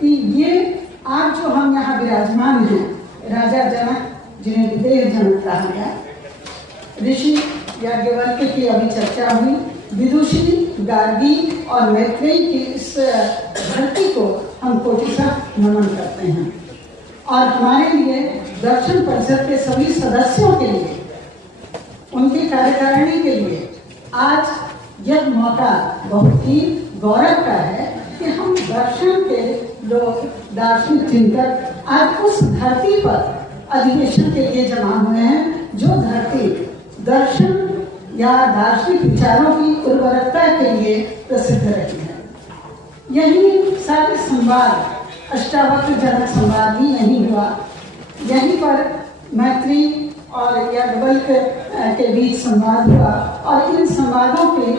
कि ये आज जो हम यहाँ विराजमान हैं, राजा जनक जिन्हें विदेह जनक कहा गया, ऋषि याज्ञवल्क्य की अभी चर्चा हुई, विदुषी, गार्गी और मैत्रेयी की इस धरती को हम कोटिशः नमन करते हैं। और हमारे लिए दर्शन परिषद के सभी सदस्यों के लिए, उनकी कार्यकारिणी के लिए आज यह मौका बहुत ही गौरव का है कि हम दर्शन के लोग, दार्शनिक चिंतक आज उस धरती पर अधिवेशन के लिए जमा हुए हैं जो धरती दर्शन या दार्शनिक विचारों की उर्वरकता के लिए प्रसिद्ध रही है। यही सारे संवाद, अष्टावक्र जनक संवाद भी यहीं हुआ, यहीं पर मैत्री और याज्ञवल्क्य के बीच संवाद हुआ और इन संवादों की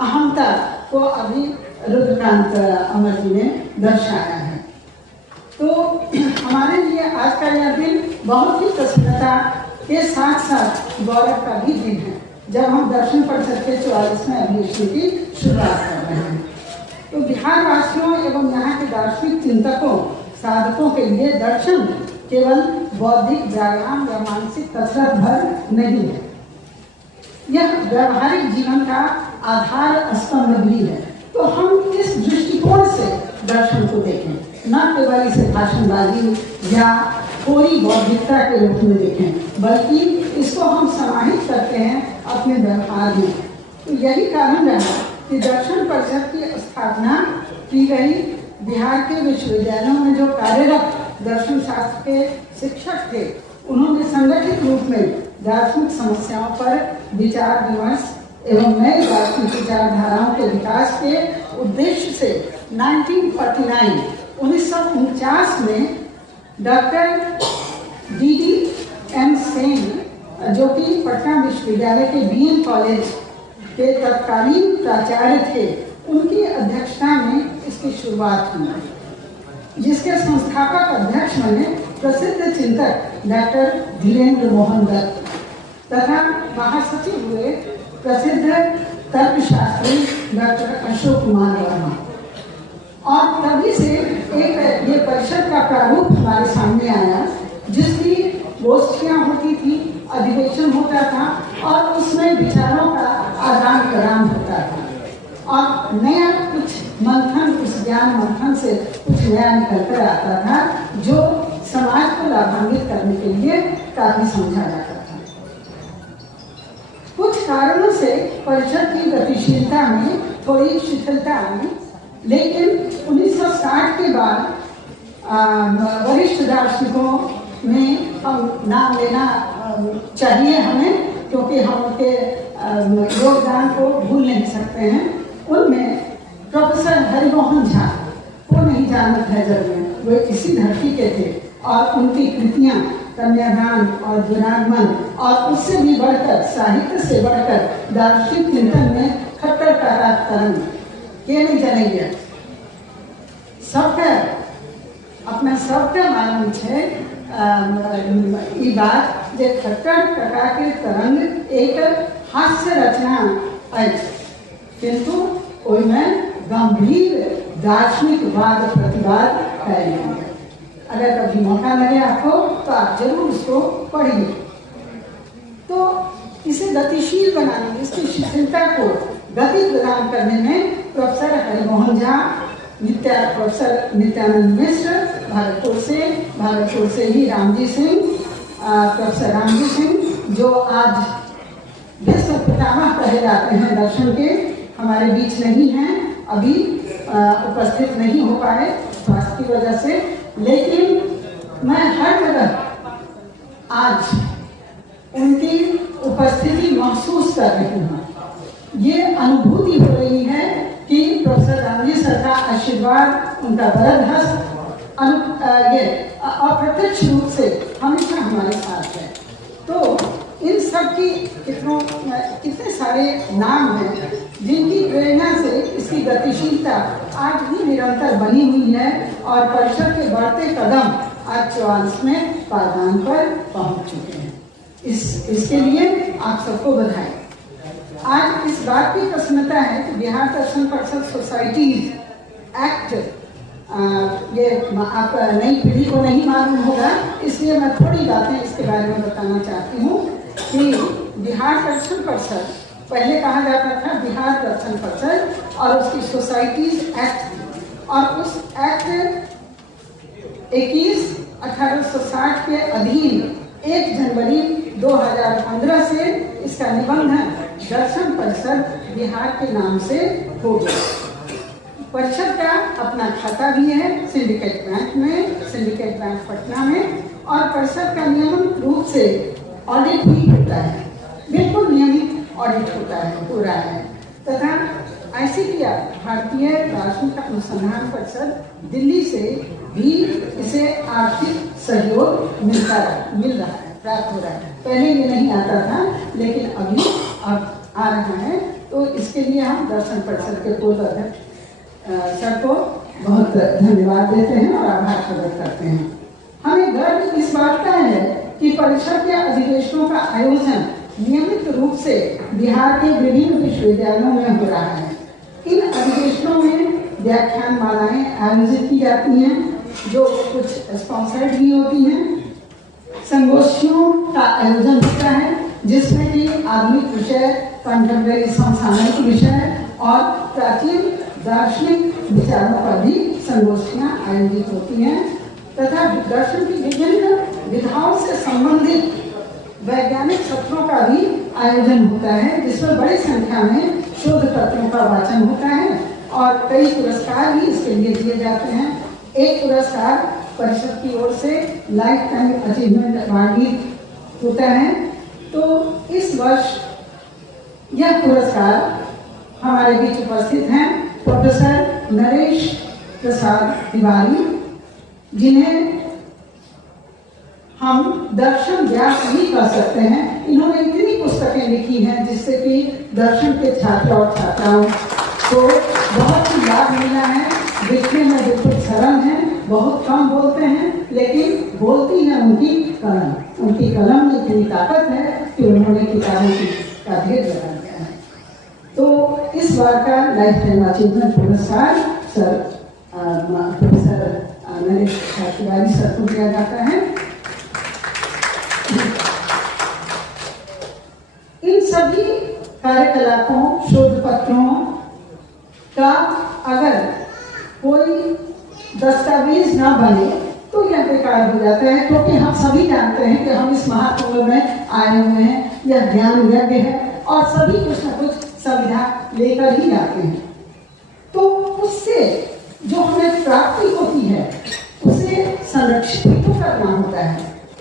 अहमता को अभी रुद्रकांत अमर जी ने दर्शाया है। तो हमारे लिए आज का यह दिन बहुत ही प्रसन्नता के साथ साथ गौरव का भी दिन है, जब हम दर्शन परिषद के 44वें अधिवेशन की शुरुआत कर रहे हैं। तो बिहार वासियों एवं यहाँ के दार्शनिक चिंतकों, साधकों के लिए दर्शन केवल बौद्धिक व्यायाम या मानसिक कसरत भर नहीं है, यह व्यवहारिक जीवन का आधार स्तंभ भी है। तो हम इस दृष्टिकोण से दर्शन को देखें, न केवल इसे भाषणबाजी या कोरी बौद्धिकता के रूप में देखें, बल्कि इसको हम समाहित करते हैं अपने व्यवहार में। तो यही कारण रहा कि दर्शन परिषद की स्थापना की गई। बिहार के विश्वविद्यालयों में जो कार्यरत दर्शन शास्त्र के शिक्षक थे, उन्होंने संगठित रूप में दार्शनिक समस्याओं पर विचार विमर्श एवं नए दार्शनिक विचारधाराओं के विकास के उद्देश्य से 1949 में डॉक्टर D.D.M. सेन, जो कि पटना विश्वविद्यालय के BN कॉलेज के तत्कालीन प्राचार्य थे, उनकी अध्यक्षता में इसकी शुरुआत हुई, जिसके संस्थापक अध्यक्ष बने प्रसिद्ध चिंतक डॉक्टर धीरेन्द्र मोहन दत्त तथा महासचिव हुए प्रसिद्ध तर्कशास्त्री डॉक्टर अशोक कुमार वर्मा। और तभी से एक ये परिषद का प्रारूप हमारे सामने आया, जिसकी गोष्ठियाँ होती थी, अधिवेशन होता था और उसमें विचारों का आदान प्रदान होता था और नया कुछ मंथन, उस ज्ञान मंथन से कुछ नया निकल कर आता था जो समाज को लाभान्वित करने के लिए काफी समझा जाता था। कुछ कारणों से परिषद की गतिशीलता में थोड़ी शिथिलता आई, लेकिन 1960 के बाद वरिष्ठ दार्शनिकों में हम नाम लेना चाहिए हमें, क्योंकि हम उनके योगदान को भूल नहीं सकते हैं। उनमें प्रोफेसर हरिमोहन झा को नहीं जानत है जब में, वे इसी धरती के थे और उनकी कृतियाँ कन्यादान और दुरागमन और उससे भी बढ़कर, साहित्य से बढ़कर दार्शनिक चिंतन में खट्टर का तरंग के नहीं चलेंगे। सबका अपना सबका मालूम है ई बात जे खट्टर टका के तरंग एक हास्य रचना है, किंतु ओइमें गंभीर दार्शनिक वाद प्रतिवाद है। अगर कभी मौका लगे आपको तो आप जरूर उसको पढ़िए। तो इसे गतिशील बनाने, इसकी शिथिलता को गति प्रदान करने में प्रोफेसर हरिमोहन झा, प्रोफेसर नित्यानंद मिश्र भागलपुर से ही रामजी सिंह, प्रोफेसर रामजी सिंह जो आज विश्व पितामह कहे जाते हैं दर्शन के, हमारे बीच नहीं हैं, अभी उपस्थित नहीं हो पाए स्वास्थ्य की वजह से, लेकिन मैं हर जगह आज उनकी उपस्थिति महसूस कर रही हूँ। ये अनुभूति हो रही है कि प्रोफेसर रामजी सर का आशीर्वाद, उनका वरद हस्त ये अप्रत्यक्ष रूप से हमेशा हमारे साथ है। तो इन सब की कितने सारे नाम हैं जिनकी प्रेरणा से इसकी गतिशीलता आज भी निरंतर बनी हुई है और परिषद के बढ़ते कदम आज 44वें पायदान पर पहुंच चुके हैं। इसके लिए आप सबको बधाई। आज इस बात की प्रसन्नता है कि बिहार दर्शन परिषद सोसाइटीज एक्ट ये आप नई पीढ़ी को नहीं मालूम होगा, इसलिए मैं थोड़ी बातें इसके बारे में बताना चाहती हूँ कि बिहार दर्शन परिषद पहले कहा जाता था बिहार दर्शन परिषद, और उसकी सोसाइटीज एक्ट, और उस एक्ट 21/1860 के अधीन 1 जनवरी 2015 से इसका निबंधन दर्शन परिषद बिहार के नाम से हो गया। परिषद का अपना खाता भी है सिंडिकेट बैंक में, सिंडिकेट बैंक पटना में, और परिषद का नियमित रूप से ऑडिट भी होता है, बिल्कुल नियमित ऑडिट होता है, हो रहा है। तथा ICTR भारतीय राजनीतिक अनुसंधान परिषद दिल्ली से भी इसे आर्थिक सहयोग मिल रहा है, प्राप्त हो रहा है। पहले ये नहीं आता था, लेकिन अभी अब आ रहा है। तो इसके लिए हम दर्शन परिषद के पूर्व अध्यक्ष सर को बहुत धन्यवाद देते हैं और आभार प्रकट करते हैं। हमें गर्व इस बात का है कि परिषद के अधिवेशनों का आयोजन नियमित रूप से बिहार के विभिन्न विश्वविद्यालयों में हो रहा है। इन अधिवेशनों में व्याख्यान मालाएं आयोजित की जाती हैं, जो कुछ स्पॉन्सर्ड भी होती हैं। संगोष्ठियों का आयोजन होता है, जिसमें कि आधुनिक विषय, कंटेम्परेरी समसामयिक विषय और प्राचीन दार्शनिक विचारों पर भी संगोष्ठियां आयोजित होती हैं, तथा दर्शन की विभिन्न विधाओं से संबंधित वैज्ञानिक सत्रों का भी आयोजन होता है, जिसमें बड़ी संख्या में शोध पत्रों का वाचन होता है और कई पुरस्कार भी इसके लिए दिए जाते हैं। एक पुरस्कार परिषद की ओर से लाइफ टाइम अचीवमेंट अवार्ड भी होता है। तो इस वर्ष यह पुरस्कार हमारे बीच उपस्थित हैं प्रोफेसर नरेश प्रसाद तिवारी, जिन्हें हम दर्शन व्यास भी कह सकते हैं। इन्होंने इतनी पुस्तकें लिखी हैं जिससे कि दर्शन के छात्र और छात्राओं को बहुत ही लाभ मिला है। दिखने में बिल्कुल सरल हैं, बहुत कम बोलते हैं, लेकिन बोलती है उनकी कलम। उनकी कलम में इतनी ताकत है कि उन्होंने किताबों का ढेर लगा दिया है। तो इस बार का लाइफ टाइम अचीवमेंट पुरस्कार sir professor Naresh Tiwari sir को दिया जाता है। इन सभी कार्यकलापों, शोध पत्रों का अगर कोई दस्तावेज ना बने तो यह बेकार हो जाता है, क्योंकि हम सभी जानते हैं कि हम इस महाकुंभ में आए हुए हैं, यह ज्ञान यज्ञ है और सभी कुछ न कुछ सुविधा लेकर ही जाते हैं। तो उससे जो हमें प्राप्ति होती है उसे संरक्षित भी तो करना होता है,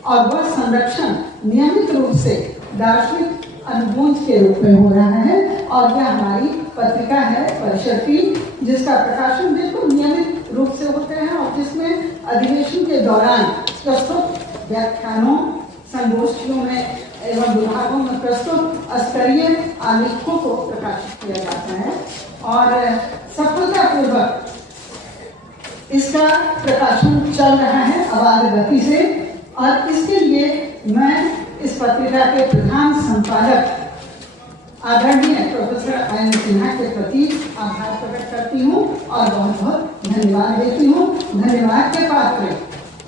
और वह संरक्षण नियमित रूप से दार्शनिक अनुगूंज के रूप में हो रहा है। और यह हमारी पत्रिका है परिषद की, जिसका प्रकाशन बिल्कुल नियमित रूप से होते हैं और जिसमें अधिवेशन के दौरान प्रस्तुत व्याख्यानों, संगोष्ठियों में एवं विभागों में प्रस्तुत स्तरीय आलेखों को प्रकाशित किया जाता है। और सफलतापूर्वक इसका प्रकाशन चल रहा है अबाध गति से, और इसके लिए मैं इस पत्रिका के प्रधान संपादक आदरणीय प्रोफेसर आयन सिन्हा के प्रति आभार प्रकट करती हूँ और बहुत बहुत धन्यवाद देती हूँ। धन्यवाद के पात्र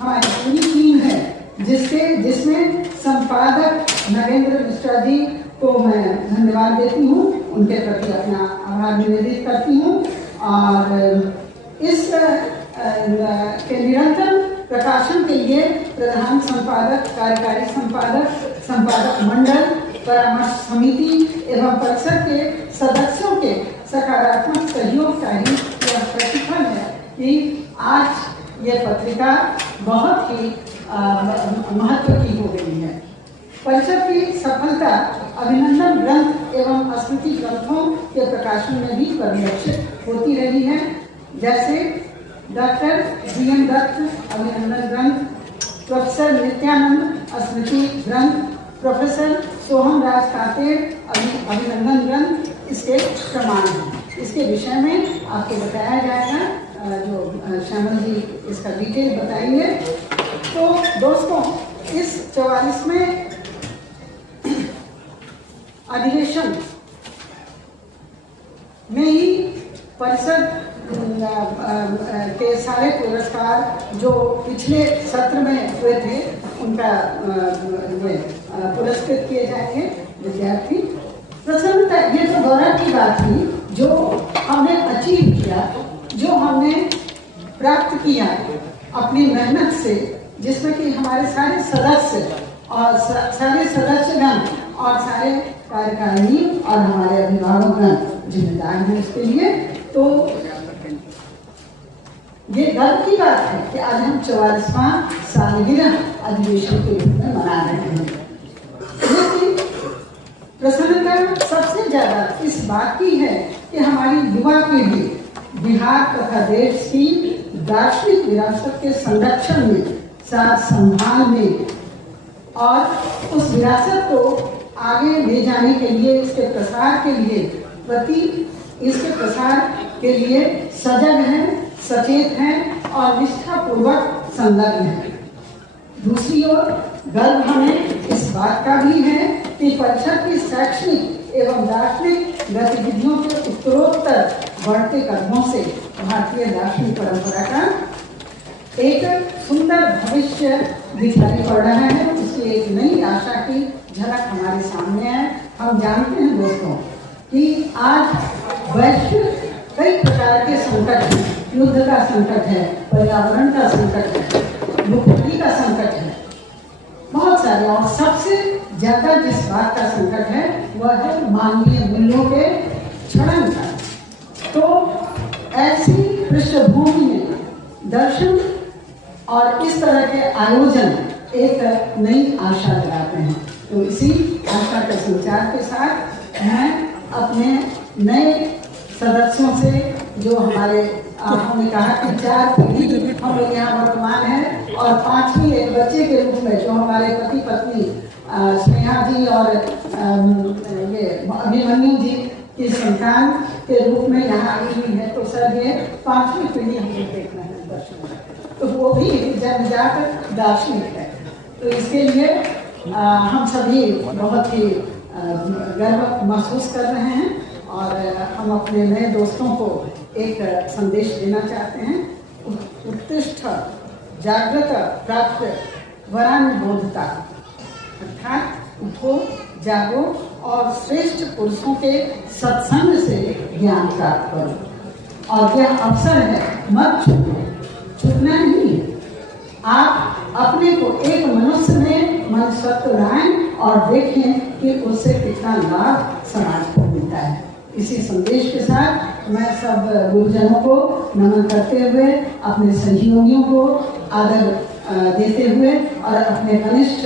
हमारी पूरी टीम है, जिसमें संपादक नरेंद्र मिश्रा जी को मैं धन्यवाद देती हूँ, उनके प्रति अपना आभार निवेदित करती हूँ। और इस के निरंतर प्रकाशन के लिए प्रधान संपादक, कार्यकारी संपादक, संपादक मंडल, परामर्श समिति एवं परिषद के सदस्यों के सकारात्मक सहयोग का ही यह प्रतिफल है कि आज यह पत्रिका बहुत ही महत्व की हो गई है। परिषद की सफलता अभिनंदन ग्रंथ एवं स्मृति ग्रंथों के प्रकाशन में भी परिलक्षित होती रही है, जैसे डॉक्टर GM दत्त अभिनंदन ग्रंथ, प्रोफेसर नित्यानंद स्मृति ग्रंथ, प्रोफेसर सोहम राज कातेर अभिनंदन ग्रंथ इसके प्रमाण हैं। इसके विषय में आपको बताया जाएगा, जो श्यामल जी इसका डिटेल बताएंगे। तो दोस्तों, इस 44वें अधिवेशन में ही परिषद के सारे पुरस्कार जो पिछले सत्र में हुए थे उनका पुरस्कृत किए जाएंगे। विद्यार्थी प्रसन्नता, ये तो गौरव की बात थी जो हमने अचीव किया, जो हमने प्राप्त किया अपनी मेहनत से, जिसमें कि हमारे सारे सदस्य और सारे सदस्यगण और सारे कार्यकारिणी और हमारे अभिभावकगण जिम्मेदार हैं उसके लिए। तो ये गर्व की बात है कि आज हम 44वां सालगिरह अधिवेशन के रूप में मना रहे हैं। लेकिन प्रसन्नता सबसे ज्यादा इस बात की है कि हमारी युवा पीढ़ी बिहार तथा देश की दार्शनिक विरासत के संरक्षण में, साथ संभाल में और उस विरासत को आगे ले जाने के लिए, इसके प्रसार के लिए इसके प्रसार के लिए सजग हैं, सचेत हैं और निष्ठापूर्वक संलग्न हैं। दूसरी ओर गर्व हमें इस बात का भी है कि परिषद की शैक्षणिक एवं दार्शनिक गतिविधियों के उत्तरोत्तर बढ़ते कदमों से भारतीय दार्शनिक परंपरा का एक सुंदर भविष्य दिखाई पड़ रहा है। उसकी एक नई आशा की झलक हमारे सामने है। हम जानते हैं दोस्तों कि आज वैश्विक कई प्रकार के संकट हैं, युद्ध का संकट है, पर्यावरण का संकट है, भूखमरी का संकट है, बहुत सारे, और सबसे ज्यादा जिस बात का संकट है वह है मानवीय मूल्यों के क्षरण का। तो ऐसी पृष्ठभूमि में दर्शन और इस तरह के आयोजन एक नई आशा लगाते हैं। तो इसी आशा के संचार के साथ मैं अपने नए सदस्यों से, जो हमारे हमने कहा कि 4 पीढ़ी हम लोग यहाँ वर्तमान है और 5वीं एक बच्चे के रूप में जो हमारे पति पत्नी स्नेहा जी और ये अभिमन्यु जी की संतान के रूप में यहाँ आई हुई है। तो सर ये 5वीं पीढ़ी हम लोग देखना है दर्शन, तो वो भी जन्मजात दार्शनिक है। तो इसके लिए हम सभी बहुत ही गर्व महसूस कर रहे हैं और हम अपने नए दोस्तों को एक संदेश देना चाहते हैं। उत्तिष्ठ जागृत प्राप्त वरानुबोधता, अर्थात उठो, जागो और श्रेष्ठ पुरुषों के सत्संग से ज्ञान प्राप्त करो। और यह अवसर है, मत छूटो, छूटना नहीं है। आप अपने को एक मनुष्य में मनस्वत्व लाएं और देखें कि उससे कितना लाभ समाज को मिलता है। इसी संदेश के साथ मैं सब गुरुजनों को नमन करते हुए, अपने सहयोगियों को आदर देते हुए और अपने कनिष्ठ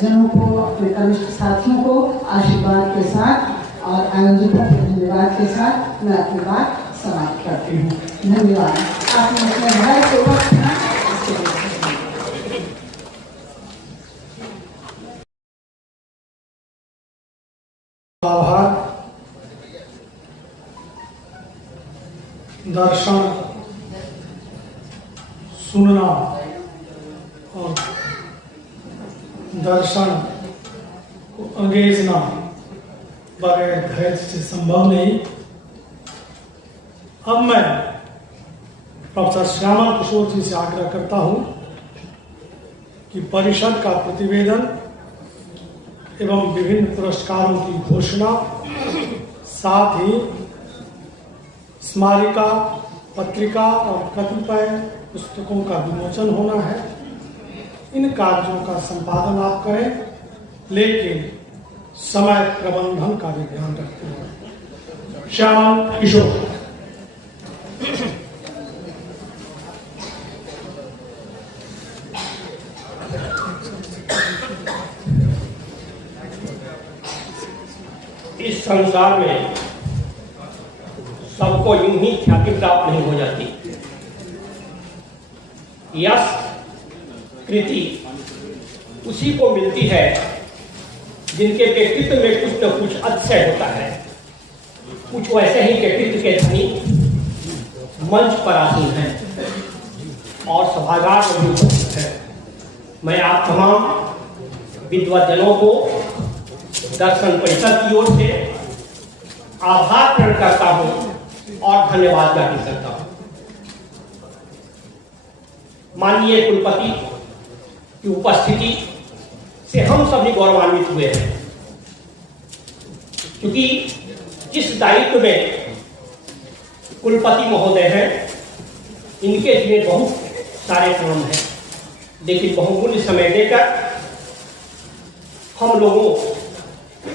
जनों को, अपने कनिष्ठ साथियों को आशीर्वाद के साथ और आयोजकों के धन्यवाद के साथ मैं अपनी बात समाप्त करती हूँ। धन्यवाद। आपने अपने भाई को आभार। दर्शन सुनना और दर्शन को अंगेजना बगैर धैर्य से संभव नहीं। अब मैं प्रोफेसर श्यामा किशोर जी से आग्रह करता हूं कि परिषद का प्रतिवेदन एवं विभिन्न पुरस्कारों की घोषणा, साथ ही स्मारिका, पत्रिका और कतिपय पुस्तकों का विमोचन होना है। इन कार्यों का संपादन आप करें, लेकिन समय प्रबंधन का भी ध्यान रखते हुए। श्यामा किशोर। इस संसार में सबको यूं ही ख्याति प्राप्त नहीं हो जाती। यश कृति उसी को मिलती है जिनके व्यक्तित्व में कुछ न कुछ अतिशय होता है। कुछ वैसे ही व्यक्तित्व के धनी मंच पर आसीन हैं और सभागार में भी उपस्थित है। मैं आप तमाम विद्वज्जनों को दर्शन परिषद की ओर से आभार प्रकट करता हूं और धन्यवाद ज्ञापित करता हूं। माननीय कुलपति की उपस्थिति से हम सभी गौरवान्वित हुए हैं, क्योंकि इस दायित्व में कुलपति महोदय हैं, इनके लिए बहुत सारे काम हैं, लेकिन बहुमूल्य समय देकर हम लोगों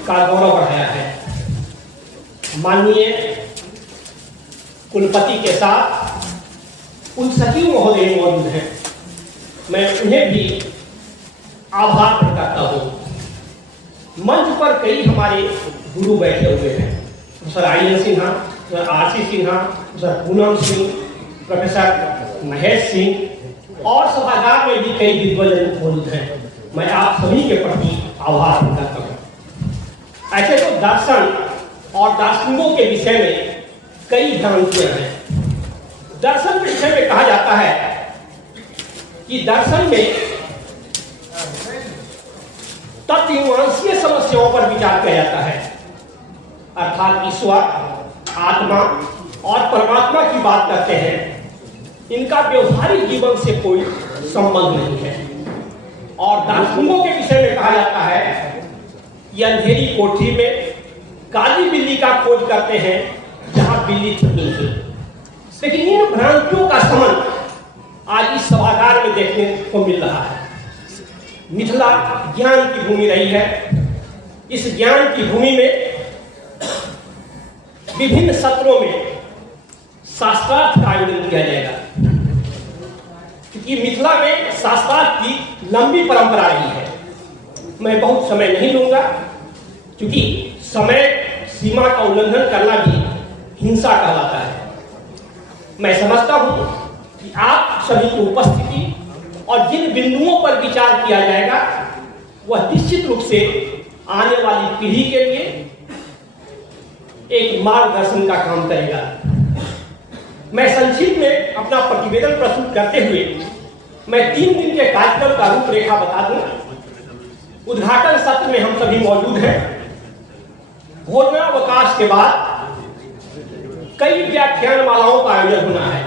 का गौरव बढ़ाया है। माननीय कुलपति के साथ उन सचिव महोदय मौजूद हैं, मैं उन्हें भी आभार प्रकट करता हूँ। मंच पर कई हमारे गुरु बैठे हुए हैं, professor I N. Sinha, professor R C. Sinha, professor Poonam Singh, professor Mahesh Singh और सभागार में भी कई विद्वान मौजूद हैं। मैं आप सभी के प्रति आभार प्रकट करता हूँ। ऐसे तो दर्शन और दार्शनिकों के विषय में कई भ्रांतियां हैं। दर्शन के विषय में कहा जाता है कि दर्शन में तत्वमीमांसीय समस्याओं पर विचार किया जाता है, अर्थात ईश्वर, आत्मा और परमात्मा की बात करते हैं। इनका व्यवहारिक जीवन से कोई संबंध नहीं है। और दार्शनिकों के विषय में कहा जाता है कि अंधेरी कोठरी में काली बिल्ली का खोज करते हैं जहां बिल्ली छुपी थी। लेकिन इन भ्रांतियों का संबंध आज इस सभागार में देखने को मिल रहा है। मिथिला ज्ञान की भूमि रही है। इस ज्ञान की भूमि में विभिन्न सत्रों में शास्त्रार्थ का आयोजन किया जाएगा, क्योंकि मिथिला में शास्त्रार्थ की लंबी परंपरा रही है। मैं बहुत समय नहीं लूंगा, क्योंकि समय सीमा का उल्लंघन करना भी हिंसा कहलाता है। मैं समझता हूं कि आप सभी की उपस्थिति और जिन बिंदुओं पर विचार किया जाएगा वह निश्चित रूप से आने वाली पीढ़ी के लिए एक मार्गदर्शन का काम करेगा। मैं संक्षिप्त में अपना प्रतिवेदन प्रस्तुत करते हुए मैं 3 दिन के कार्यक्रम का रूपरेखा बता दूं। उद्घाटन सत्र में हम सभी मौजूद हैं। भोजनावकाश के बाद कई व्याख्यानमालाओं का आयोजन होना है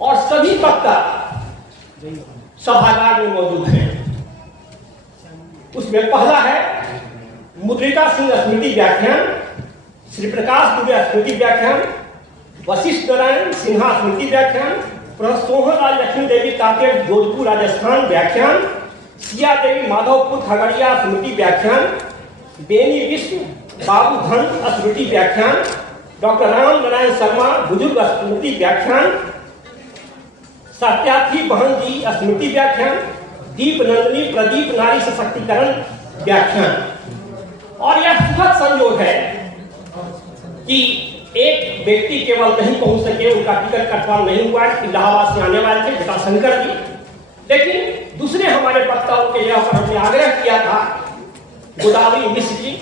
और सभी वक्ता सभागार में मौजूद हैं। उसमें पहला है मुद्रिका सिंह स्मृति व्याख्यान, श्री प्रकाश दुबे स्मृति व्याख्यान, वशिष्ठ नारायण सिन्हा स्मृति व्याख्यान, प्रोफेसर सोहन राज लक्ष्मी देवी तातेड़ जोधपुर राजस्थान व्याख्यान, सिया देवी माधवपुर खगड़िया स्मृति व्याख्यान, बेनी विश्व बाबू धन स्मृति व्याख्यान, डॉक्टर राम नारायण शर्मा बुजुर्ग स्मृति व्याख्यान, सत्यार्थी बहन जी स्मृति व्याख्यान, दीप नंदिनी प्रदीप नारी सशक्तिकरण व्याख्यान। और यह सुखद संयोग है कि एक व्यक्ति केवल नहीं पहुंच सके, उनका टिकट कंफर्म नहीं हुआ, इलाहाबाद से आने वाले थे जटाशंकर जी, लेकिन दूसरे हमारे वक्ताओं के यह पर हमने आग्रह किया था, गोदावरी मिश्र जी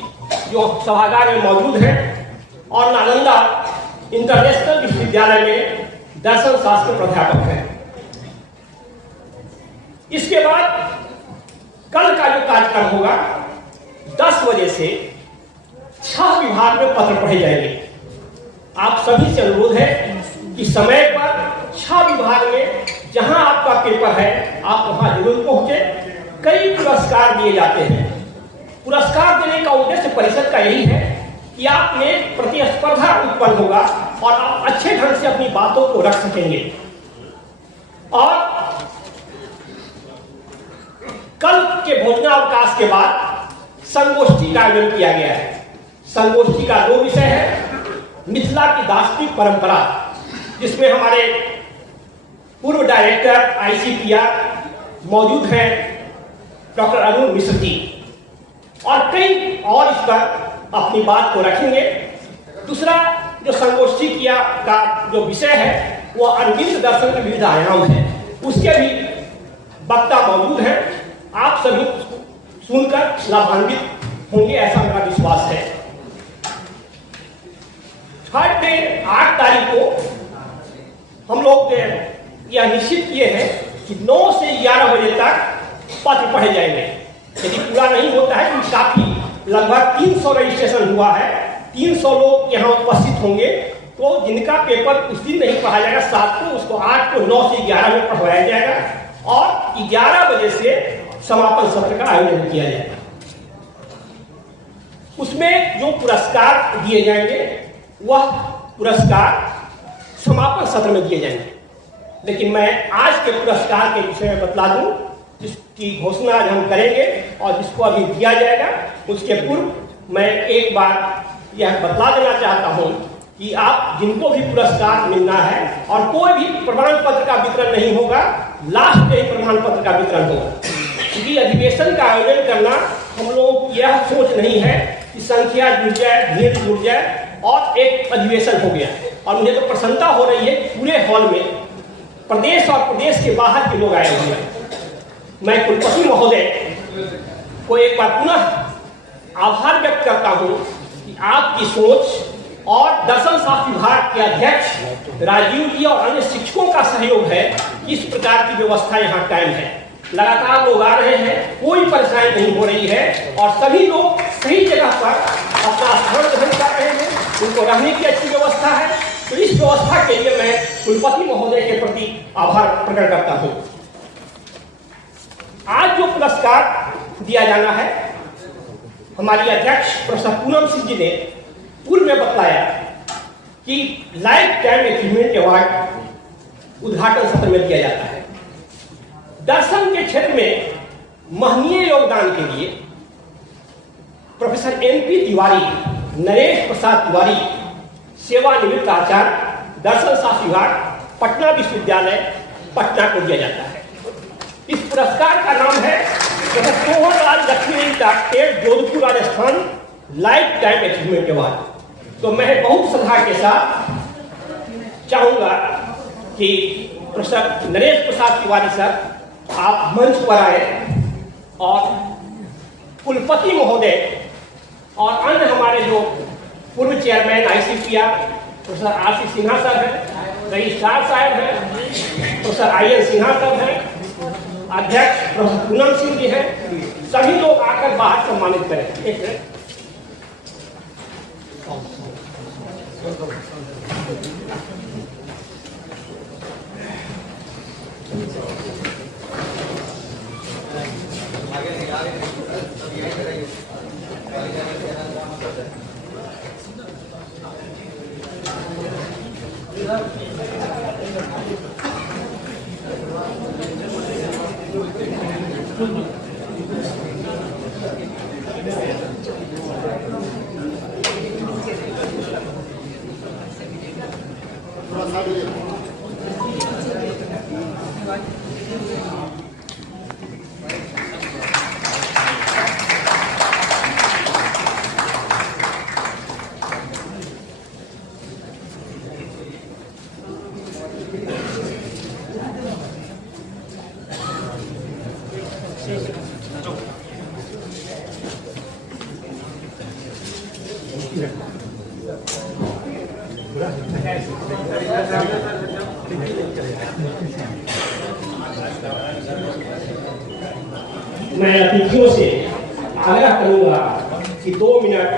जो सभागार में मौजूद हैं और नालंदा इंटरनेशनल विश्वविद्यालय में दर्शन शास्त्र प्राध्यापक हैं। इसके बाद कल का जो कार्यक्रम होगा 10 बजे से 6 विभाग में पत्र पढ़े जाएंगे। आप सभी से अनुरोध है कि समय पर 6 विभाग में जहां आपका पेपर है आप वहां जरूर पहुंचे। कई पुरस्कार दिए जाते हैं। पुरस्कार देने का उद्देश्य परिषद का यही है कि आप में प्रतिस्पर्धा उत्पन्न होगा और आप अच्छे ढंग से अपनी बातों को रख सकेंगे। और कल के भोजनावकाश के बाद संगोष्ठी का आयोजन किया गया है। संगोष्ठी का 2 विषय है, मिथिला की दार्शनिक परंपरा, जिसमें हमारे पूर्व डायरेक्टर ICPR मौजूद हैं डॉक्टर अरुण मिश्र जी, और कई और इस पर अपनी बात को रखेंगे। दूसरा जो संगोष्ठी किया का जो विषय है वो अरविंद दर्शन के विविध आयाम है, उसके भी वक्ता मौजूद हैं। आप सभी सुनकर लाभान्वित होंगे ऐसा मेरा विश्वास है। थर्ड डे 8 तारीख को हम लोग यह निश्चित किए हैं कि 9 से 11 बजे तक पत्र पढ़े जाएंगे। यदि पूरा नहीं होता है तो काफी लगभग 300 रजिस्ट्रेशन हुआ है, 300 लोग यहाँ उपस्थित होंगे, तो जिनका पेपर उस दिन नहीं पढ़ाया जाएगा 7 को, उसको 8 को 9 से 11 में पढ़वाया जाएगा और 11 बजे से समापन सत्र का आयोजन किया जाएगा। उसमें जो पुरस्कार दिए जाएंगे वह पुरस्कार समापन सत्र में दिए जाएंगे। लेकिन मैं आज के पुरस्कार के विषय में बतला दूं, जिसकी घोषणा आज हम करेंगे और जिसको अभी दिया जाएगा, उसके पूर्व मैं एक बार यह बतला देना चाहता हूं कि आप जिनको भी पुरस्कार मिलना है और कोई भी प्रमाण पत्र का वितरण नहीं होगा, लास्ट में ही प्रमाण पत्र का वितरण होगा। क्योंकि अधिवेशन का आयोजन करना हम लोगों की यह सोच नहीं है कि संख्या जुड़ जाए, भीड़ जुड़ जाए और एक अधिवेशन हो गया। और मुझे तो प्रसन्नता हो रही है पूरे हॉल में प्रदेश और प्रदेश के बाहर के लोग आए हुए हैं। मैं कुलपति महोदय को एक बार पुनः आभार व्यक्त करता हूं कि आपकी सोच और दर्शन शास्त्र विभाग के अध्यक्ष राजीव जी और अन्य शिक्षकों का सहयोग है कि इस प्रकार की व्यवस्था यहाँ कायम है। लगातार लोग आ रहे हैं, कोई परेशानी नहीं हो रही है और सभी लोग सही जगह पर अपना स्थान ग्रहण कर रहे हैं, उनको रहने की अच्छी व्यवस्था है। तो इस व्यवस्था के लिए मैं कुलपति महोदय के प्रति आभार प्रकट करता हूं। आज जो पुरस्कार दिया जाना है, हमारी अध्यक्ष प्रोफेसर पूनम सिंह जी ने पूर्व में बताया कि लाइफ टाइम अचीवमेंट अवार्ड उद्घाटन सत्र में दिया जाता है। दर्शन के क्षेत्र में महनीय योगदान के लिए प्रोफेसर NP तिवारी, नरेश प्रसाद तिवारी, सेवानिवृत्त आचार्य, दर्शन शास्त्र विभाग, पटना विश्वविद्यालय, पटना को दिया जाता है। इस पुरस्कार का नाम है professor Sohan Lal Lakshmi doctor, Jodhpur, Rajasthan, life time achievement award. तो मैं बहुत श्रद्धा के साथ चाहूंगा कि प्रोफेसर नरेश प्रसाद तिवारी सर आप मंच पर आए और कुलपति महोदय और अन्य हमारे जो पूर्व chairman ICPR professor RC Sinha sir हैं, रजिस्ट्रार साहब हैं, प्रोफेसर IN सिन्हा साहब हैं, अध्यक्ष प्रोफेसर पूनम सिंह जी हैं, सभी लोग आकर बाहर सम्मानित करें। एक मिनट। मैं अतिथियों से आग्रह करूंगा कि 2 मिनट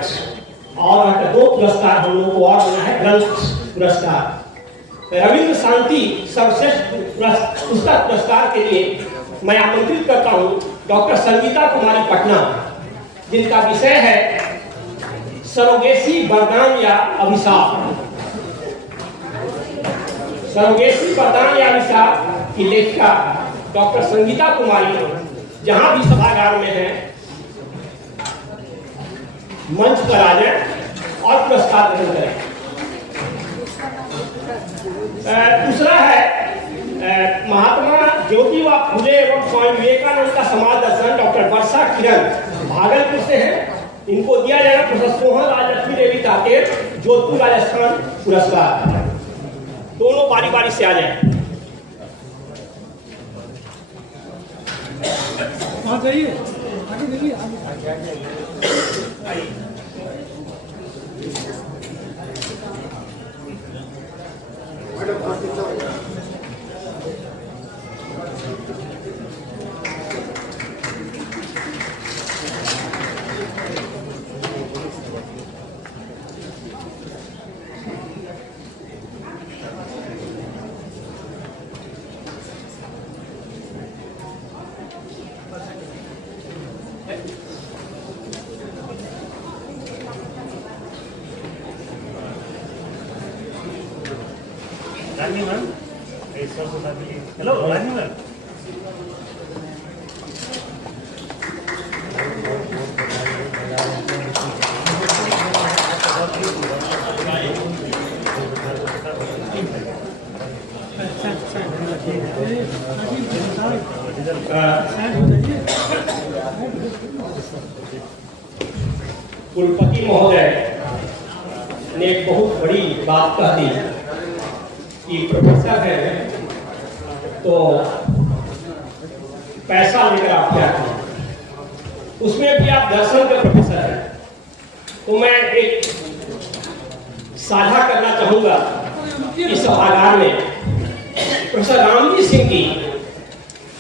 और 2 पुरस्कार हम लोगों को और देना है। ग्रंथ पुरस्कार, रविंद्र शांति सर्वश्रेष्ठ पुस्तक पुरस्कार के लिए मैं आमंत्रित करता हूं डॉक्टर संगीता कुमारी पटना, जिनका विषय है सरोगेसी वरदान या अभिशाप। सरोगेसी वरदान या अभिशाप की लेखिका डॉक्टर संगीता कुमारी जहां भी सभागार में है मंच पर आ जाए और पुरस्कार ग्रहण करें। दूसरा है महात्मा ज्योतिबा फुले एवं स्वामी विवेकानंद का समाज दर्शन, डॉक्टर वर्षा किरण भागलपुर से है। इनको दिया जाएगा प्रोफेसर सोहन लाल लक्ष्मी देवी ताकेर, जोधपुर, राजस्थान पुरस्कार। दोनों बारी बारी से आ जाए। जाइए आगे देखिए हेलो रानी मैम। कुलपति महोदय ने एक बहुत बड़ी बात कह दी कि प्रोफेसर है तो पैसा लेकर आप क्या करें, उसमें भी आप दर्शन के प्रोफेसर हैं। तो मैं एक साझा करना चाहूंगा इस सभागार में प्रोफेसर रामजी सिंह की,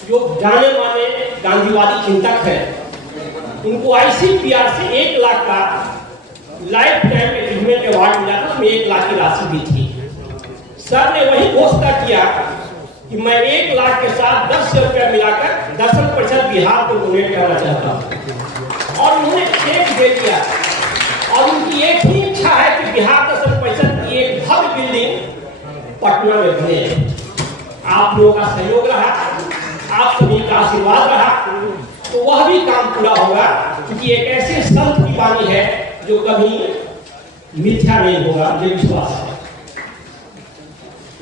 जो जाने माने गांधीवादी चिंतक है, उनको ICPR से 1 लाख का लाइफ टाइम अचीवमेंट अवार्ड मिला था, उसमें 1 लाख की राशि भी थी। सर ने वही घोषणा किया कि मैं 1 लाख के साथ 10 रुपया मिलाकर दर्शन परिषद बिहार को डोनेट करना चाहता हूँ, और उन्होंने चेक दे दिया। और उनकी एक ही इच्छा है कि बिहार दर्शन परिषद की एक भव्य बिल्डिंग पटना में बने। आप लोगों का सहयोग रहा, आप सभी का आशीर्वाद रहा, तो वह भी काम पूरा होगा, क्योंकि एक ऐसे संत की वाणी है जो कभी मिथ्या नहीं होगा, मुझे विश्वास है।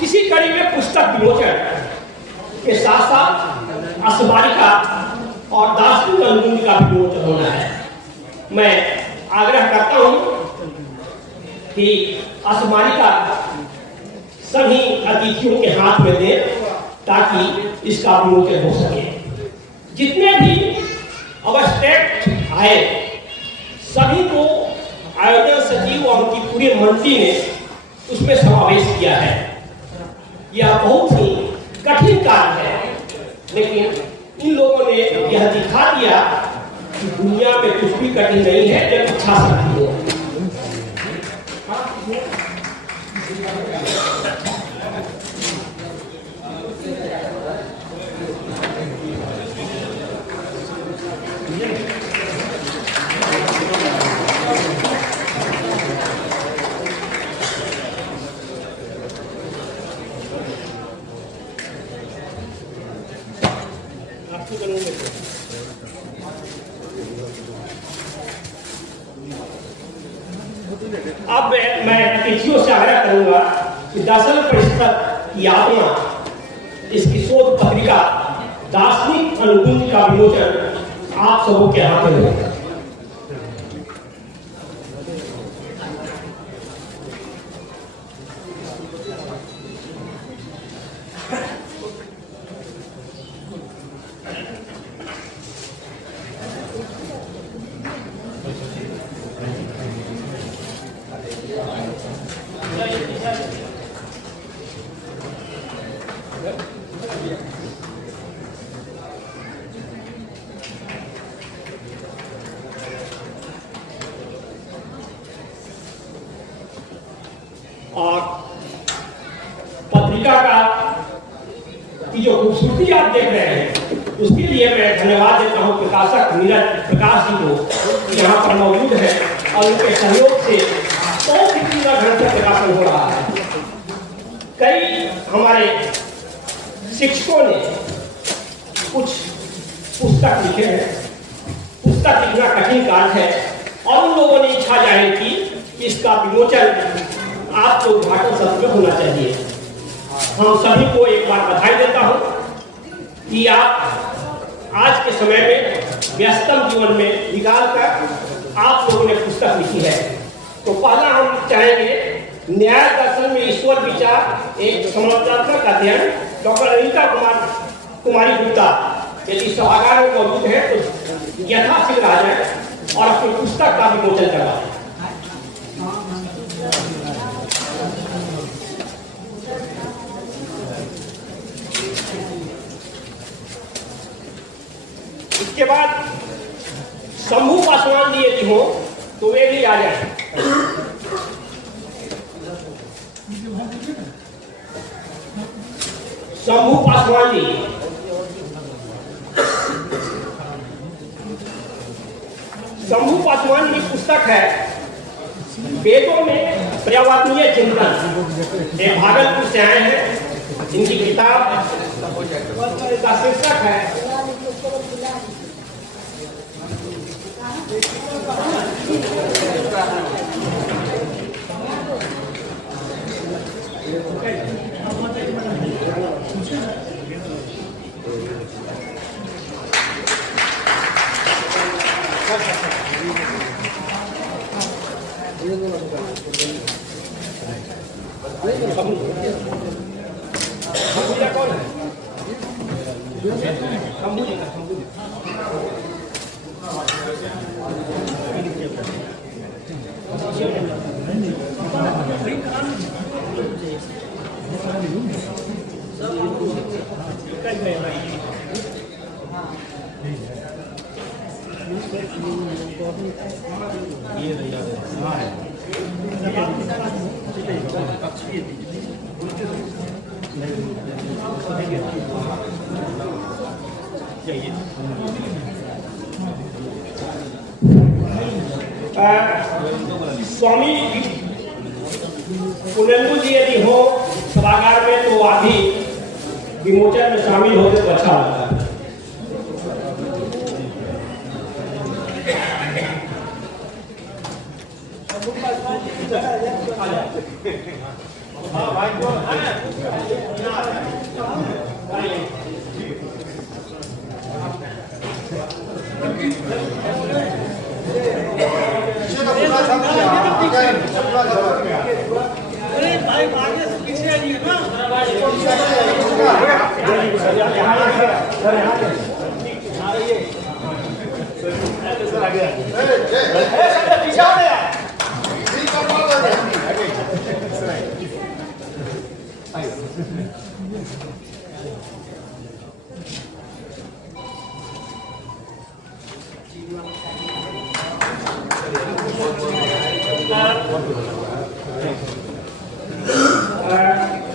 इसी कड़ी में पुस्तक विमोचन के साथ साथ असबारिका और दार्शनिक अनुबंध का विमोचन होना है। मैं आग्रह करता हूं कि असबारिका सभी अतिथियों के हाथ में दे, ताकि इसका विमोचन हो सके। जितने भी अबस्ट्रैक्ट आए, सभी को आयोजन सचिव और उनकी पूरी मंत्री ने उसमें समावेश किया है। यह बहुत ही कठिन कार्य है, लेकिन इन लोगों ने यह दिखा दिया कि दुनिया में कुछ भी कठिन नहीं है जब इच्छा शक्ति हो। अब मैं अतिथियों से आग्रह करूंगा कि दर्शन परिषद की आत्मा, इसकी शोध पत्रिका दार्शनिक अनुबंध का विमोचन आप सबों के हाथ में होगा। और पत्रिका का की जो खूबसूरती आप देख रहे हैं, उसके लिए मैं धन्यवाद देता हूं प्रकाशक नीरज प्रकाश जी को, यहाँ पर मौजूद है और उनके सहयोग से बहुत ही सुंदर ढंग से प्रकाशन हो रहा है। कई हमारे शिक्षकों ने कुछ पुस्तक लिखे हैं। पुस्तक लिखना कठिन कार्य है, और उन लोगों ने इच्छा जाहिर की कि इसका विमोचन आपको उद्घाटन सत्र में होना चाहिए। हम सभी को एक बार बधाई देता हूं कि आप आज के समय में व्यस्तम जीवन में निकाल कर आप लोगों ने पुस्तक लिखी है। तो पहला हम चाहेंगे न्याय दर्शन में ईश्वर विचार, एक समालोचनात्मक अध्ययन, डॉक्टर अनिता कुमारी गुप्ता यदि सभागार में मौजूद है तो यथाशीघ्र आ जाए और अपनी पुस्तक का विमोचन करवाएं। इसके बाद शंभू पासवान जी यदि हो तो वे भी आ जाए। शंभू पासवान जी शंभू पासवान की पुस्तक है वेदों में पर्यावरणीय चिंतन। ये भागलपुर से आए हैं इनकी किताब का शीर्षक है कौन है? स्वामी पूर्णेंदु जी यदि हो सभागार में तो अभी विमोचन में शामिल होते तो अच्छा लगता है। अरे भाई आगे से पीछे आइए ना।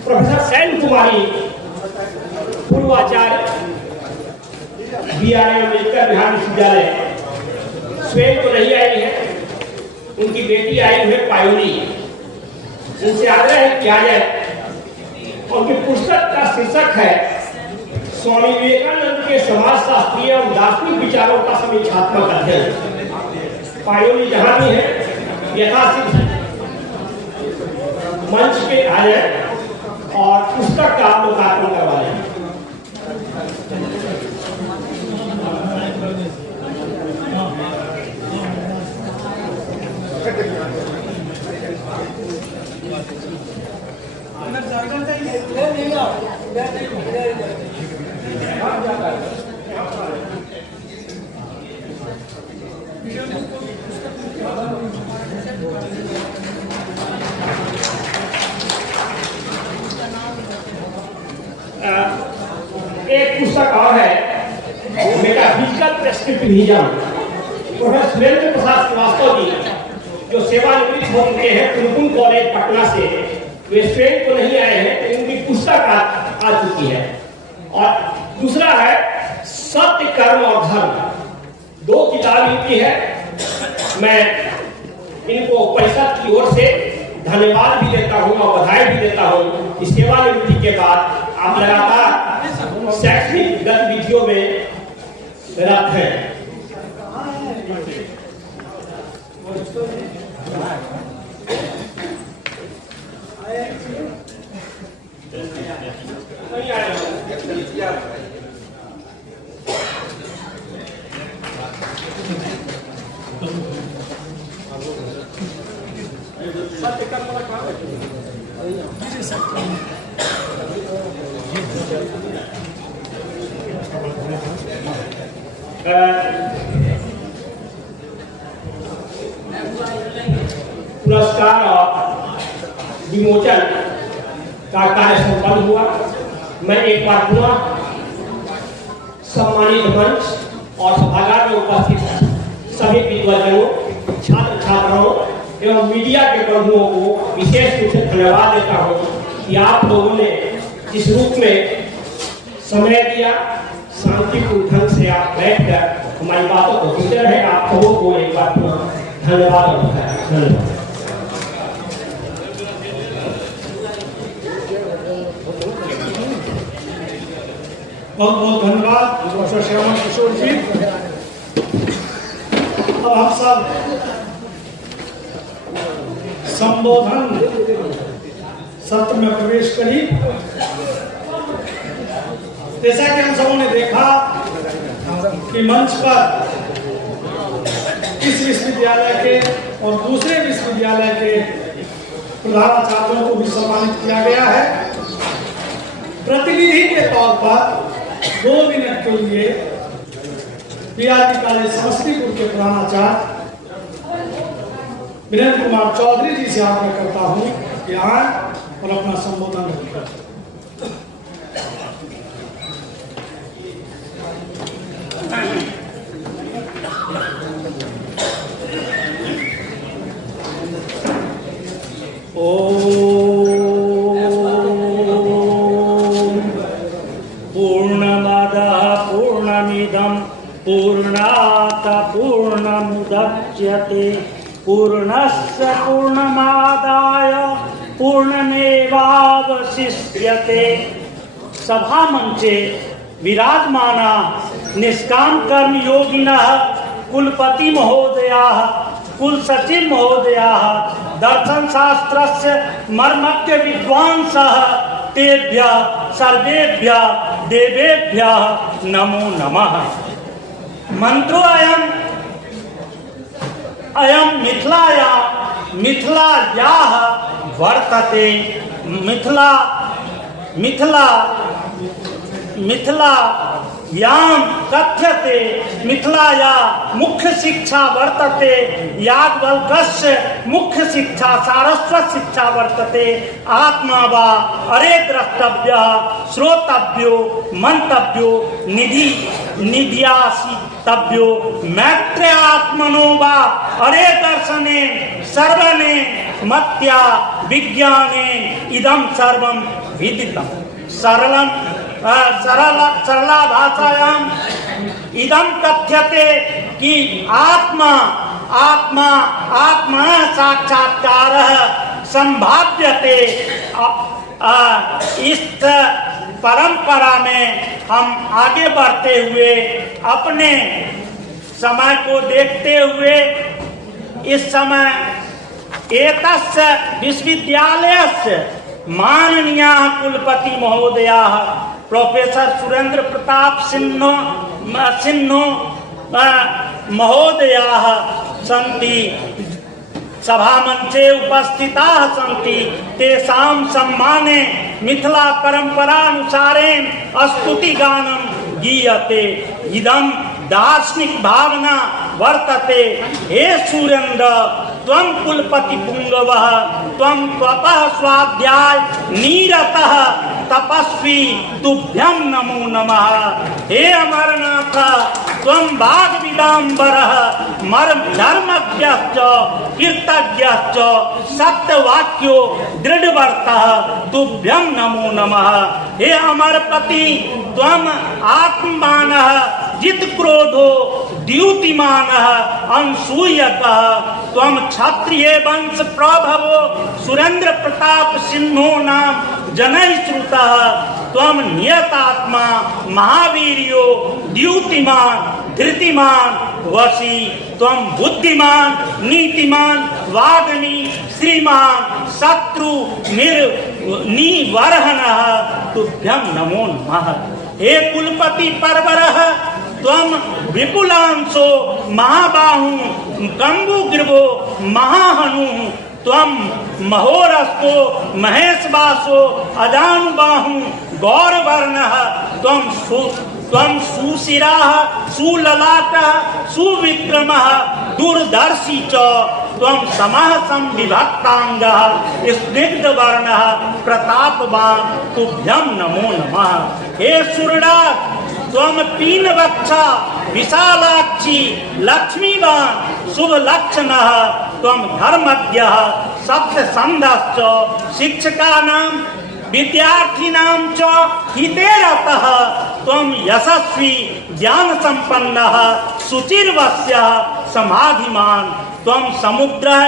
प्रोफेसर सैन कुमारी पूर्वाचार्य BRA अम्बेडकर बिहार विश्वविद्यालय स्वयं तो नहीं आई है, उनकी बेटी आई हुई पायोली। उनसे आग्रह किया जाए। उनकी पुस्तक का शीर्षक है स्वामी विवेकानंद के समाजशास्त्रीय और दार्शनिक विचारों का समीक्षात्मक अध्ययन। पायोली जहां भी है यथासिद्ध मंच पे आ जाए और पुस्तक का लोकार्पण करवा लें। एक पुस्तक और है मेटाफिजिकल प्रेस्क्रिप्टिविज्म। प्रोफेसर सुरेंद्र प्रसाद श्रीवास्तव जी जो सेवानिवृत्त हो चुके हैं कुमकुम कॉलेज पटना से, वे स्वयं तो नहीं आए हैं, उनकी पुस्तक आ चुकी है। और दूसरा है सत्य कर्म और धर्म। 2 किताब इनकी है। मैं इनको परिषद की ओर से धन्यवाद भी देता हूँ और बधाई भी देता हूँ कि सेवानिवृत्ति के बाद आप लगातार शैक्षणिक गतिविधियों में रत हैं। पुरस्कार और विमोचन का कार्य संपन्न हुआ। मैं एक बार पुनः सम्मानित मंच और सभागार में उपस्थित सभी विद्वानों, छात्र छात्राओं एवं मीडिया के प्रमुखों को विशेष रूप से धन्यवाद देता हूँ कि आप लोगों ने इस रूप में समय दिया, शांतिपूर्ण ढंग से आप बैठकर हमारी बातों को सुनते रहे। आप सबों को एक बार धन्यवाद और धन्यवाद। बहुत बहुत धन्यवाद प्रोफेसर श्यामल किशोर जी। अब हम सब संबोधन सत्र में प्रवेश करी। जैसा कि हम सबों ने देखा कि मंच पर इस विश्वविद्यालय के और दूसरे विश्वविद्यालय के प्रधानाचार्यों को भी सम्मानित किया गया है। प्रतिनिधि के तौर पर 2 मिनट के लिए बीआरडी कॉलेज समस्तीपुर के प्रधानाचार्य वीरेंद्र कुमार चौधरी जी से आग्रह करता हूं कि आए और अपना संबोधन रखें। पूर्णमदः पूर्णमिदं पूर्णात् पूर्णमुदच्यते पूर्णस्य पूर्णमादाय पूर्णमेवावशिष्यते। सभा मंचे विराजमाना निष्काम कर्म योगिनः कुलपति महोदयाः कुलसचिव महोदयाः दर्शन शास्त्रस्य मर्मज्ञ विद्वांसः तेभ्यः सर्वेभ्यः देवेभ्यः नमो नमः। मंत्रो अयं मिथिलायाः वर्तते। मिथिलायां कथ्यते। मिथिलाया मुख्य शिक्षा वर्तते। याज्ञवल्क्यस्य मुख्य शिक्षा सारस्वत शिक्षा वर्तते। आत्मा वा अरे द्रष्टव्यः श्रोतव्यो मंतव्यो निध्यासितव्यो मैत्रेयात्मनो वा अरे दर्शने सर्वने मत्या विज्ञाने इदं सर्वं विदितम्। सरला भाषायां इदं कथ्यते कि आत्मा साक्षात्कारः संभाव्यते। इस परंपरा में हम आगे बढ़ते हुए अपने समय को देखते हुए इस समय एतस्य विश्वविद्यालयस्य माननीयाः कुलपति महोदयाः प्रोफेसर सुरेंद्र प्रताप सिन्हा महोदयाः सन्ति। सभामञ्चे उपस्थिताः सन्ति। तेषां सम्माने मिथिला परम्परानुसारेण स्तुतिगानं गीयते। इदं दार्शनिक भावना वर्तते। हे सुरेंद्र त्वं कुलपति पुंगवः त्वं त्वपः स्वाध्याय निरतः तपस्वी तुभ्यं नमो नमः। हे अमरनाथ त्वं वाग्विदाम्बरः धर्मज्ञश्च कृतज्ञश्च सत्यवाक्यो दृढव्रतः तुभ्यं नमो नमः। हे अमरपति त्वं आत्मवानः जितक्रोधो द्युतिमानः अनसूयकः त्वं क्षत्रिय वंश प्रभवो सुरेंद्र प्रताप सिंहो नाम जनैः श्रुतः। त्वं नियतात्मा महावीर्यो द्युतिमान धृतिमान वशी। त्वं बुद्धिमान नीतिमान वाग्मी श्रीमान शत्रु निवर्हनः तुभ्यं नमो नमः। हे कुलपति परवरः त्वं विपुलांशो महाबाहु कम्बुग्रीवो महाहनुः। त्वं महोरस्तो महेशवासो अजानुबाहु गौरवर्णः। त्वं सुशिराः सुललाटः सुविक्रमः दूरदर्शी च। त्वं समः संविभक्तांगः स्निग्धवर्णः प्रतापवान् तुभ्यं नमो नमः। हे सुरडा त्वं पीनवक्षा विशालाक्षी लक्ष्मीवान् शुभलक्षणः। त्वं धर्मज्ञः सत्यसन्धश्च शिक्षकानां विद्यार्थिनां च हिते रतः। त्वं यशस्वी ज्ञानसम्पन्नः शुचिर्वश्यः समाधिमान्। त्वं समुद्रः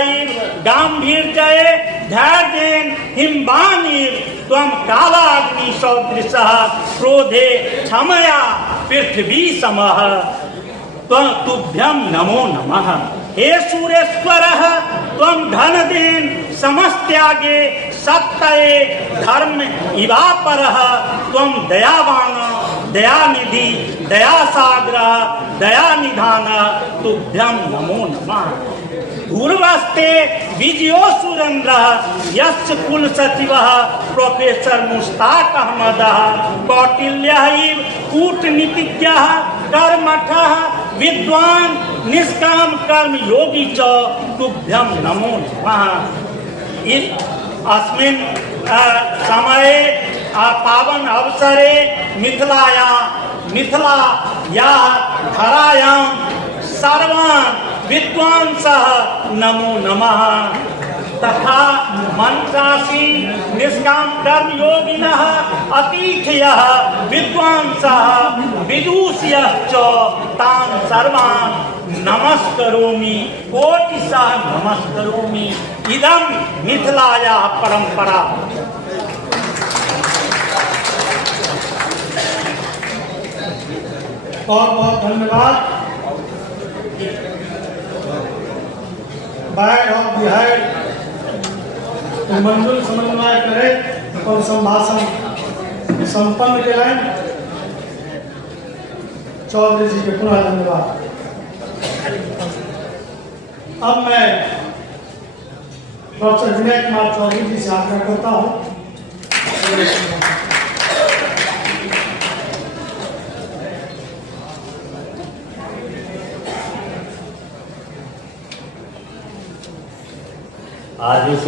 गाम्भीर्ये धैर्येण हिमवानिर् त्वं कालाग्नि सदृशः क्रोधे क्षमया पृथ्वी समः तुभ्यं नमो नमः। हे सूरेश्वरः त्वं धनदेन समस्त्यागे सत्तये धर्म इवापरः त्वं दयावान दयानिधि दयासागरः दयानिधानः तुभ्यं नमो नमः। पूर्वस्ते विजयो सुरेंद्रः यस्य कुलसचिवः प्रोफेसर मुश्ताक अहमदः कौटिल्यः इव कूटनीतिज्ञः कर्मठः विद्वान् निष्काम कर्म योगी च तुभ्यं नमो नमः। अस्मिन् समये पावन अवसरे मिथिलायाः धरायां सर्वान् विद्वांसः नमो नमः तथा मंत्रासी निष्काम कर्म योगिनः अतिथयः विद्वांसः विदुषयश्च तान् सर्वान् नमस्करोमि कोटिशः नमस्करोमि। इदं मिथिलायाः परंपरा। बहुत बहुत धन्यवाद। बैड और बिहाइड मंजुल समन्वय करे और संभाषण संपन्न केलें। चौधरी जी के पुनः धन्यवाद। अब मैं डॉक्टर विनय कुमार चौधरी जी से आग्रह करता हूँ। आज इस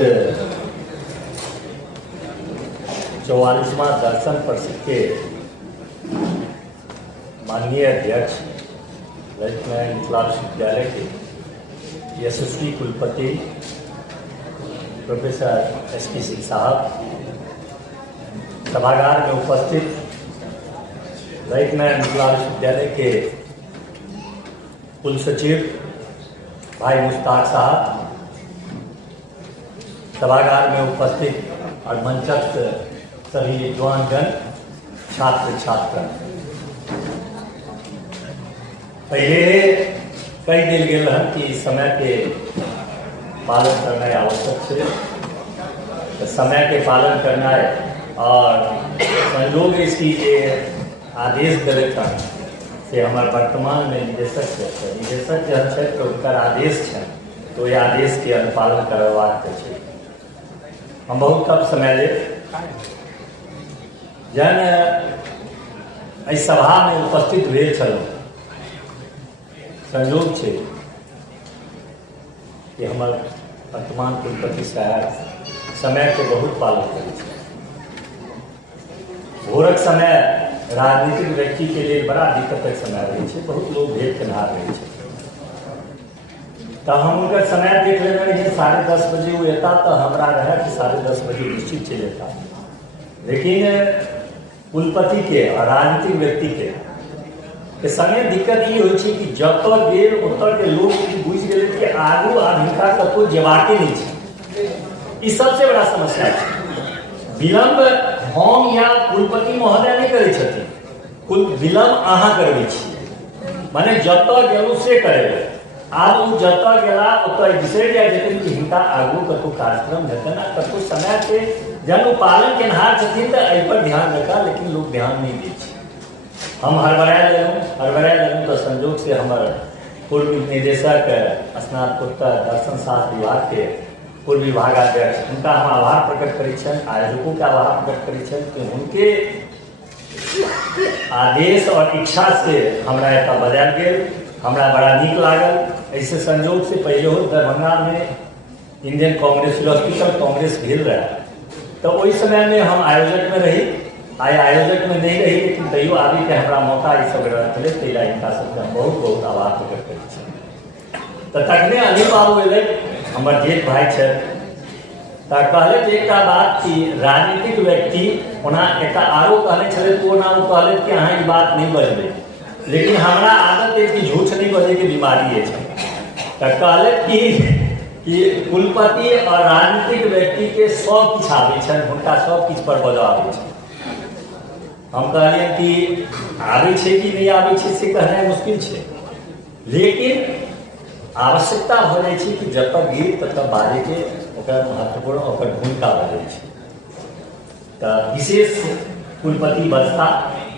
44वां दर्शन परिषद के माननीय अध्यक्ष ललितनारायण मिथिला विश्वविद्यालय के यशस्वी कुलपति प्रोफेसर एसपी सिंह साहब, सभागार में उपस्थित ललितनारायण मिथिला विश्वविद्यालय के कुल सचिव भाई मुश्ताक साहब, सभागार में उपस्थित और मंचस्थ सभी विद्वान जन, छात्र छात्रा। पहले कई दिल गेल कि समय के पालन करना आवश्यक है, तो समय के पालन करना है। और संयोग इसकी जे आदेश दिले से हमारे वर्तमान में निदेशक जो है तो उनका आदेश है, तो ये आदेश के अनुपालन करवाक है। हम बहुत कम समय ले जन इस सभा में उपस्थित हुए छलहुँ। संयोग है कि हमारे वर्तमान कुलपति साहब समय के बहुत पालन करे। भोरक समय राजनीतिक व्यक्ति के लिए बड़ा दिक्कत समय रहे, बहुत लोग भेद केनहार रहे। तो हम उनका समय देख ले रहे 10:30 बजे वो आता, तो हमारा रहा कि 10:30 बजे निश्चित चले जाता। लेकिन कुलपति के और राजनीतिक व्यक्ति के संगे दिक्कत ये हो कि जब तक गेल उत्तर के लोग बुझ गए कि आगू अधिका कतो जेबाके नहीं है। इस सबसे बड़ा समस्या है। विलंब हम या कुलपति महोदय नहीं करे छथिन, विलंब अहाँ करबे छी। माने जब तक गेलू से करे, आज वो जब तक गेला ओतय बिसरि जाए जतन कि हिनका आगू कतो कार्यक्रम हेतन आ कतो समय के जन पालन केनहार छथिन त एहि पर ध्यान रखा, लेकिन लोग ध्यान नहीं दै छै। हम हड़बड़ाए तो संजोग से हमारे पूर्व निदेशक स्नातकोत्तर दर्शन शास्त्र विभाग के पूर्व विभागाध्यक्ष उनका हम आभार प्रकट करै छन, आयोजकों का आभार प्रकट करै छन कि उनके आदेश और इच्छा से हमरा एतऽ बजायल गेल, हमरा बड़ा नीक लागल। ऐसे संजोग से पहले हो दरभंगा में इंडियन कांग्रेस फिलोसफिकल कांग्रेस भेल रहा, तो वही समय में हम आयोजक में रही। आयोजक में नहीं रही, लेकिन तैयो आबी के हमरा मौका ई सब रहले, तैला इनका सबके हम बहुत बहुत आभार प्रकट करै छी। तो तखने अनिल बाबू एले, हमर जेठ भाई छथि, तऽ कहले कि एकटा बात कि राजनीतिक व्यक्ति ओना एकटा आरो कहले छले, तो ओना वो कहले कि अहाँ ई बात नहीं बजबै, लेकिन हमरा आदत है कि झूठ नहीं बोले की बीमारी है। तो कहले कि कि कुलपति और राजनीतिक व्यक्ति के सब किछु आबै छनि, हुनका सब किछु पर बजऽ आबै छै। हम कहलिए कि आबै छै कि नहीं आबै छै से कहनाइ मुश्किल छै, लेकिन आवश्यकता हो जाइ छै कि जब तक गिर तब तक बाजे के ओकर महत्वपूर्ण ओकर भूमिका बढ़ै छै। तऽ विशेष कुलपति बजता,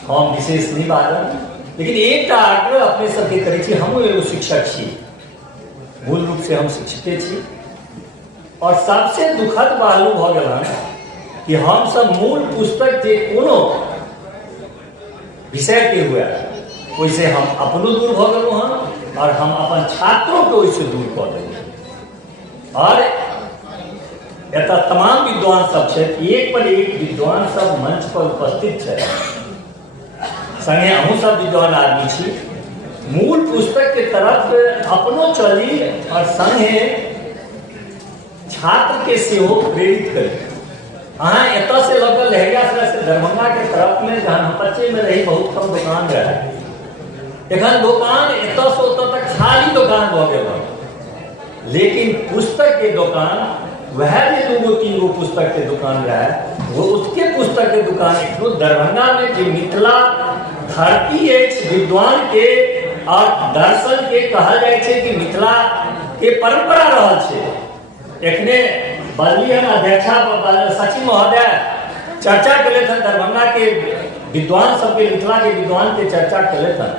हम विशेष नहीं बाजब, लेकिन एकटा आग्रह अपने सबके करै छी। हमहूँ एगो शिक्षक छी, मूल रूप से हम शिक्षके छी, और सबसे दुखद पहलू भऽ गेल हन कि हम सब मूल पुस्तक जे कोनो विषय के हुए ओइसे हम अपनो दूर भऽ गेलहुँ हन और हम अपन छात्रों के ओइसे दूर कऽ देलहुँ। और एतऽ तमाम विद्वान सब छै, एक पर एक विद्वान सब मंच पर उपस्थित छै, संगे हमहूँ सब विद्वान आदमी छी। मूल पुस्तक के तरफ अपनो चली और संगे छात्र के सेहो प्रेरित करी। अहाँ एतऽ से लऽ कऽ लहेरियासराय से दरभंगा के तरफ में जहन हम बच्चे में रही बहुत कम दुकान रहे, एखन दुकान एतऽ से ओतऽ तक खाली दुकान भऽ गेल, लेकिन पुस्तक के दुकान वह जे 2-3 गो पुस्तक के दुकान रहे, वो उसके पुस्तक के दुकान एखनो दरभंगा में जो मिथिला धरती अछि विद्वान के और दर्शन के कहल जाय छै कि मिथिला के परंपरा रहल छै। एखने बदलियन अध्यक्षा सचिव महोदय चर्चा केले थे, दरभंगा के विद्वान सबके मिथिला के विद्वान के चर्चा केले थे,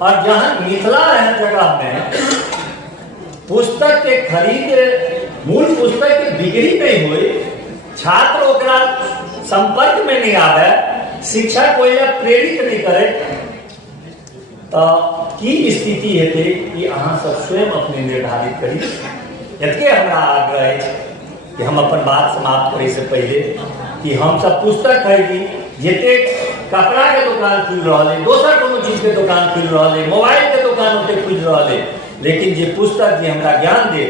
और जहां मिथिला रहने जगह में पुस्तक के खरीद मूल पुस्तक के बिक्री नहीं हुई, छात्र ओकरा संपर्क में नहीं आवे, शिक्षक कोई प्रेरित नहीं करे, तो की स्थिति हेतै कि अहाँ सब स्वयं अपने निर्धारित करी। एतके हमरा आग्रह अछि कि हम अपन बात समाप्त करे से पहले कि हम सब पुस्तक खरीदी, जते कपड़ा के दुकान खुल रहा है, दोसर कोनो चीज के दुकान खुल रहा है, मोबाइल के दुकान ओते खुल रहा है, लेकिन जे पुस्तक जे हमरा ज्ञान दे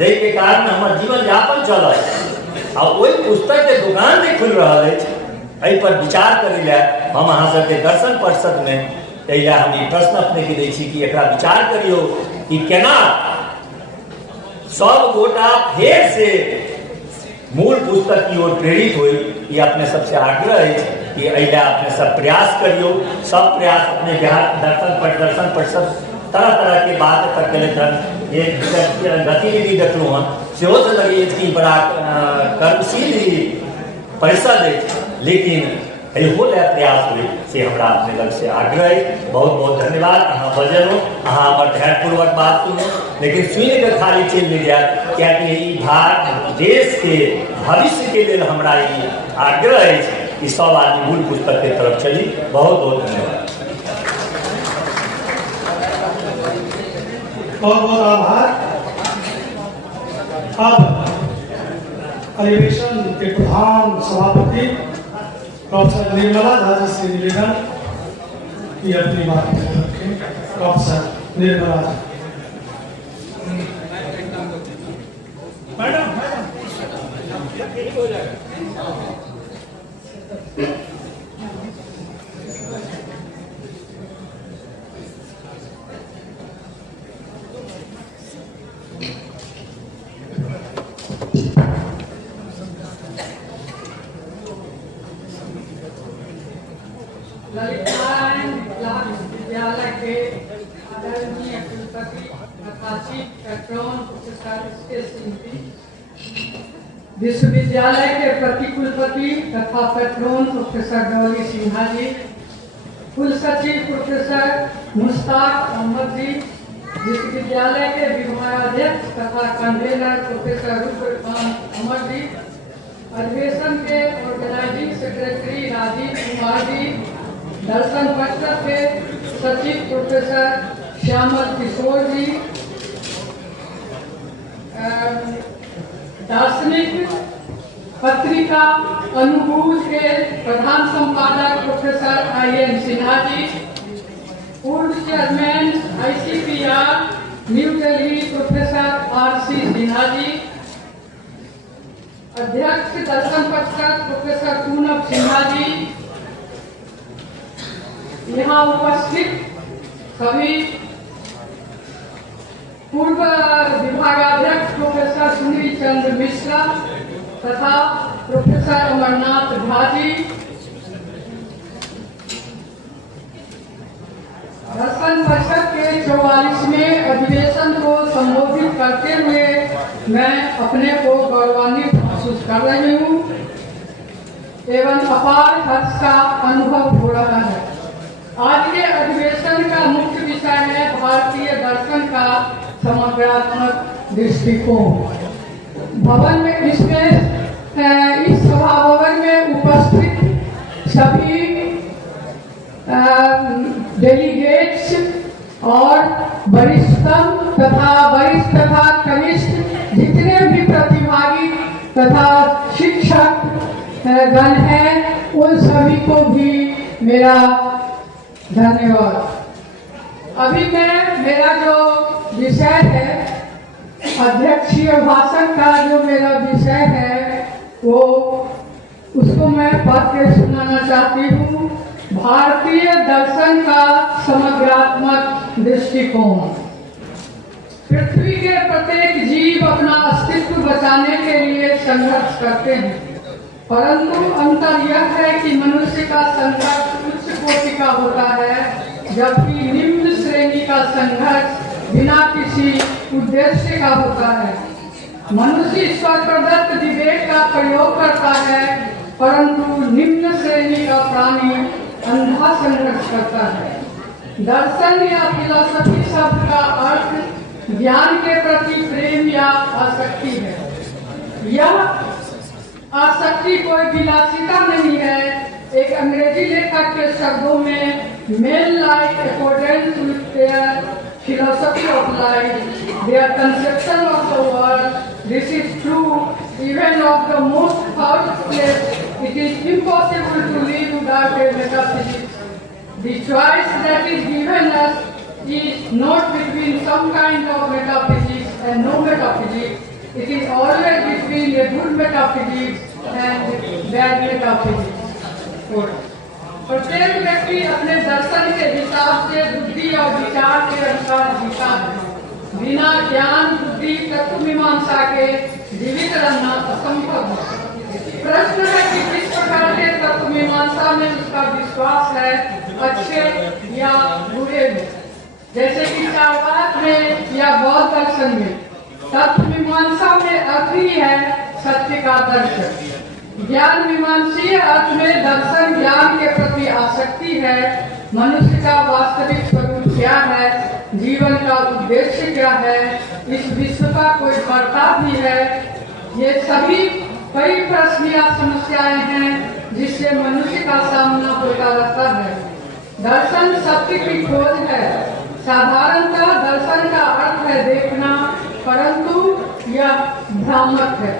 जाहि के कारण हमर जीवन यापन चलत, आ ओहि पुस्तक के दुकान जे खुल रहा है, एहि पर विचार करै लए हम अहाँ सबके दर्शन परिषद में तैया हम ई प्रश्न अपने के दै छी कि एकरा विचार करियो कि केना सब गोटा फेर से मूल पुस्तक की ओर प्रेरित हो। ये अपने सबसे आग्रह है कि अइला अपने सब प्रयास करियो। सब प्रयास अपने बिहार दर्शन परिषद तरह तरह के बात तक केले थन, ये गतिविधि देखलू हन, सेहो से लगी कि बड़ा कर्मशील परिषद है, लेकिन हो प्रयास हुई से हमरा अपने लग से आग्रह है। बहुत बहुत धन्यवाद। अहाँ बजलो, अहाँ हमर ध्यानपूर्वक बात सुनो, लेकिन सुन के खाली चल नहीं जाए, क्या कि भारत देश के भविष्य के लिए हमरा आग्रह है कि सब आदमी मूल पुस्तक के तरफ चली। बहुत बहुत धन्यवाद। बहुत बहुत आभार। अब अधिवेशन के प्रधान सभापति प्रोफेसर निर्मला झा जी से निवेदन कि अपनी बात रखें। प्रोफेसर निर्मला झा। मैडम ललितनारायण विश्वविद्यालय के आदरणीय कुलपति प्रकाशित पेट्रोन प्रोफेसर विश्वविद्यालय के प्रतिकुलपति तथा पेट्रोन प्रोफेसर डॉली सिन्हा जी, कुल सचिव प्रोफेसर मुश्ताक अहमद जी, विश्वविद्यालय के विभागाध्यक्ष तथा कन्वेनर प्रोफेसर रुद्रकांत अमर जी, अधिवेशन के ऑर्गेनाइजिंग सेक्रेटरी राजीव कुमार जी, दर्शन परिषद के सचिव प्रोफेसर श्यामल किशोर जी, दार्शनिक पत्रिका अनुकूल के प्रधान संपादक प्रोफेसर IN सिन्हा जी, पूर्व chairman ICPR new Delhi professor RC Sinha ji, अध्यक्ष दर्शन परिषद प्रोफेसर पूनम सिन्हा जी, यहाँ उपस्थित सभी पूर्व विभागाध्यक्ष प्रोफेसर सुनील चंद्र मिश्रा तथा प्रोफेसर अमरनाथ भाजी, दर्शन परिषद के 44वें अधिवेशन को संबोधित करते हुए मैं अपने को गौरवान्वित महसूस कर रही हूँ एवं अपार हर्ष का अनुभव हो रहा है। आज के अधिवेशन का मुख्य विषय है भारतीय दर्शन का समग्रात्मक दृष्टिकोण। भवन में इस सभा भवन में उपस्थित सभी डेलीगेट्स और वरिष्ठतम तथा कनिष्ठ जितने भी प्रतिभागी तथा शिक्षक गण हैं उन सभी को भी मेरा धन्यवाद। अभी मेरा जो विषय है अध्यक्षीय भाषण का जो मेरा विषय है वो उसको मैं पढ़ के सुनाना चाहती हूँ। भारतीय दर्शन का समग्रात्मक दृष्टिकोण। पृथ्वी के प्रत्येक जीव अपना अस्तित्व बचाने के लिए संघर्ष करते हैं, परंतु अंतर यह है कि मनुष्य का संघर्ष उच्च कोटि का होता है जबकि निम्न श्रेणी का संघर्ष बिना किसी उद्देश्य का होता है। मनुष्य ईश्वर प्रदत्त विवेक का प्रयोग करता है, परंतु निम्न श्रेणी का प्राणी अंधा संघर्ष करता है। दर्शन या फिलॉसफी शब्द का अर्थ ज्ञान के प्रति प्रेम या आसक्ति है। यह आसक्ति कोई विलासिता नहीं है। एक अंग्रेजी लेखक के शब्दों में main like accordance with their philosophy of life, their conception of the world. This is true even of the most thought place. It is impossible to live without a metaphysics. The choice that is given us is not between some kind of metaphysics and no metaphysics. It is always between a good metaphysics and bad metaphysics. प्रत्येक व्यक्ति अपने दर्शन के हिसाब से बुद्धि और विचार के अनुसार जीता है। बिना ज्ञान बुद्धि तत्व मीमांसा के जीवित रहना असंभव है। प्रश्न है कि किस प्रकार के तत्व मीमांसा में उसका विश्वास है, अच्छे या बुरे में। जैसे कि चार्वाक में या बौद्ध दर्शन में तत्व मीमांसा में अर्थ ही है सत्य का दर्शन। ज्ञान मीमांसीय अर्थ में दर्शन ज्ञान के प्रति आसक्ति है। मनुष्य का वास्तविक स्वरूप क्या है, जीवन का उद्देश्य क्या है, इस विश्व का कोई कर्ता भी है। ये सभी कई प्रश्न या समस्याएं हैं जिससे मनुष्य का सामना होता रहता है। दर्शन सत्य की खोज है। साधारणतः दर्शन का अर्थ है देखना, परंतु यह भ्रामक है।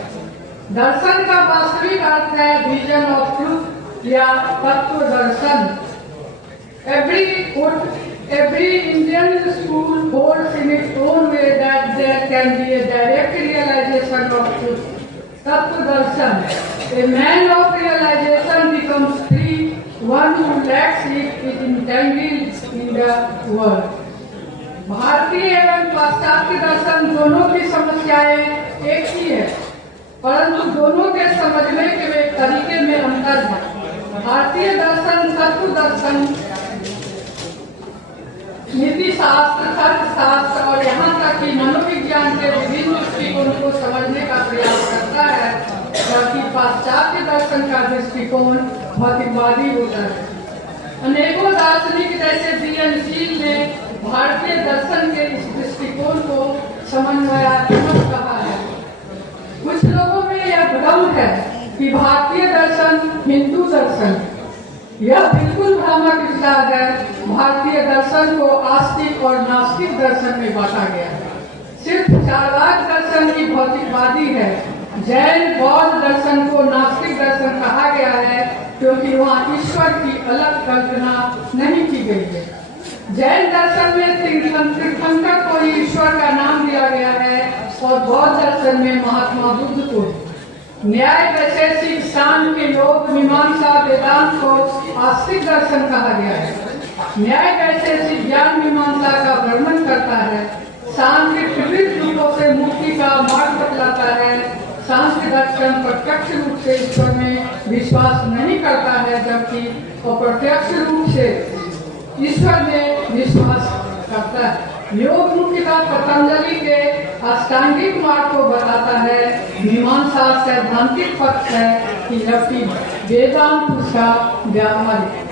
दर्शन का वास्तविक अर्थ है विजन ऑफ ट्रूथ या तत्व दर्शन। Every Indian school holds in its own way that there can be a direct realization of truth. Tattva darshan. A man of realization becomes free. One who lacks it is entangled in the world. भारतीय एवं पाश्चात्य दर्शन दोनों की समस्याएं एक ही है, परंतु दोनों के समझने के तरीके में अंतर है। भारतीय दर्शन तत्व दर्शन नीति शास्त्र, अर्थशास्त्र और यहाँ तक कि मनोविज्ञान के विभिन्न दृष्टिकोण को समझने का प्रयास करता है, जबकि पाश्चात्य दर्शन का दृष्टिकोण भौतिकवादी होता है। अनेकों दार्शनिक जैसे बीएन ने भारतीय दर्शन के इस दृष्टिकोण को समन्वयात्मक कहा है। कुछ लोगों में यह भ्रम है कि भारतीय दर्शन हिंदू दर्शन, यह बिल्कुल भ्रामक विचार है। भारतीय दर्शन को आस्तिक और नास्तिक दर्शन में बांटा गया है। सिर्फ चार्वाक दर्शन ही भौतिकवादी है। जैन बौद्ध दर्शन को नास्तिक दर्शन कहा गया है क्योंकि वहाँ ईश्वर की अलग कल्पना नहीं की गई है। जैन दर्शन में तीर्थंकर को ईश्वर का नाम दिया गया है और बौद्ध दर्शन में महात्मा बुद्ध को। न्याय वैशेषिक सांख्य योग मीमांसा वेदांत को आस्तिक दर्शन कहा गया है। न्याय वैशेषिक ज्ञान मीमांसा का वर्णन करता है। सांख्य जन प्रत्यक्ष रूप से ईश्वर में विश्वास नहीं करता है, जबकि अप्रत्यक्ष रूप से ईश्वर में विश्वास करता है। योग मुख्यतः पतंजलि के अष्टांगिक मार्ग को बताता है। मीमांसा सैद्धांतिक पक्ष है कि जबकि वेदांत उसका व्यावहारिक।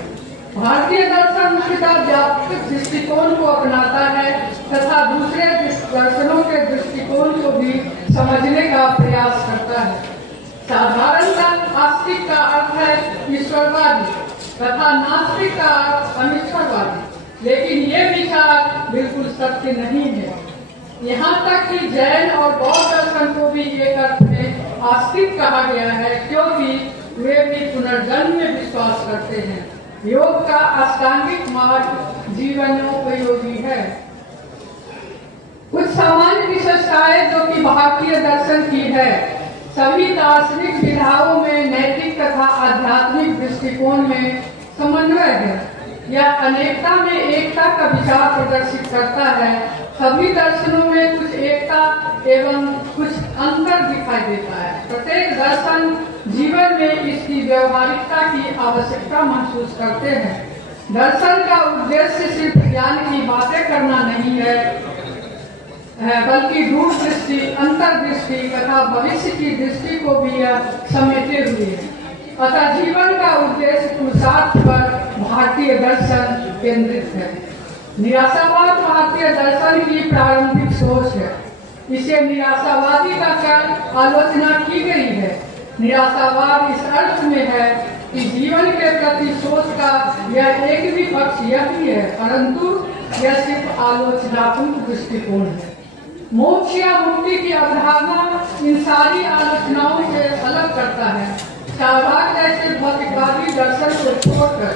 भारतीय दर्शन मुख्यतः व्यापक दृष्टिकोण को अपनाता है तथा दूसरे दर्शनों के दृष्टिकोण को भी समझने का प्रयास करता है। साधारणतः आस्तिक का अर्थ है ईश्वरवादी तथा नास्तिक का अर्थ अनिश्वरवादी, लेकिन ये विचार बिल्कुल सत्य नहीं है। यहाँ तक कि जैन और बौद्ध दर्शन को भी एक अर्थ में आस्तिक कहा गया है, क्योंकि वे भी पुनर्जन्म में विश्वास करते हैं। योग का अष्टांगिक मार्ग जीवनोपयोगी है। कुछ सामान्य विशेषताएं जो कि भारतीय दर्शन की है। सभी दार्शनिक विधाओं में नैतिक तथा आध्यात्मिक दृष्टिकोण में समन्वय है। यह अनेकता में एकता का विचार प्रदर्शित करता है। सभी दर्शनों में कुछ एकता एवं कुछ अंतर दिखाई देता है। प्रत्येक दर्शन जीवन में इसकी व्यवहारिकता की आवश्यकता महसूस करते हैं। दर्शन का उद्देश्य सिर्फ ज्ञान की बातें करना नहीं है, बल्कि दूरदृष्टि, अंतर्दृष्टि तथा भविष्य की दृष्टि को भी समेटे हुए है। अतः जीवन का उद्देश्य पुरुषार्थ पर भारतीय दर्शन केंद्रित है। निराशावाद भारतीय दर्शन की प्रारंभिक सोच है। इसे निराशावादी का कर आलोचना की गई है। निराशावाद इस अर्थ में है कि जीवन के प्रति सोच का यह एक भी पक्ष यह भी है, परंतु यह सिर्फ आलोचनात्मक दृष्टिकोण है। मोक्ष या मुक्ति की अवधारणा इन सारी आलोचनाओं से अलग करता है। चार्वाक जैसे भौतिकवादी दर्शन को छोड़कर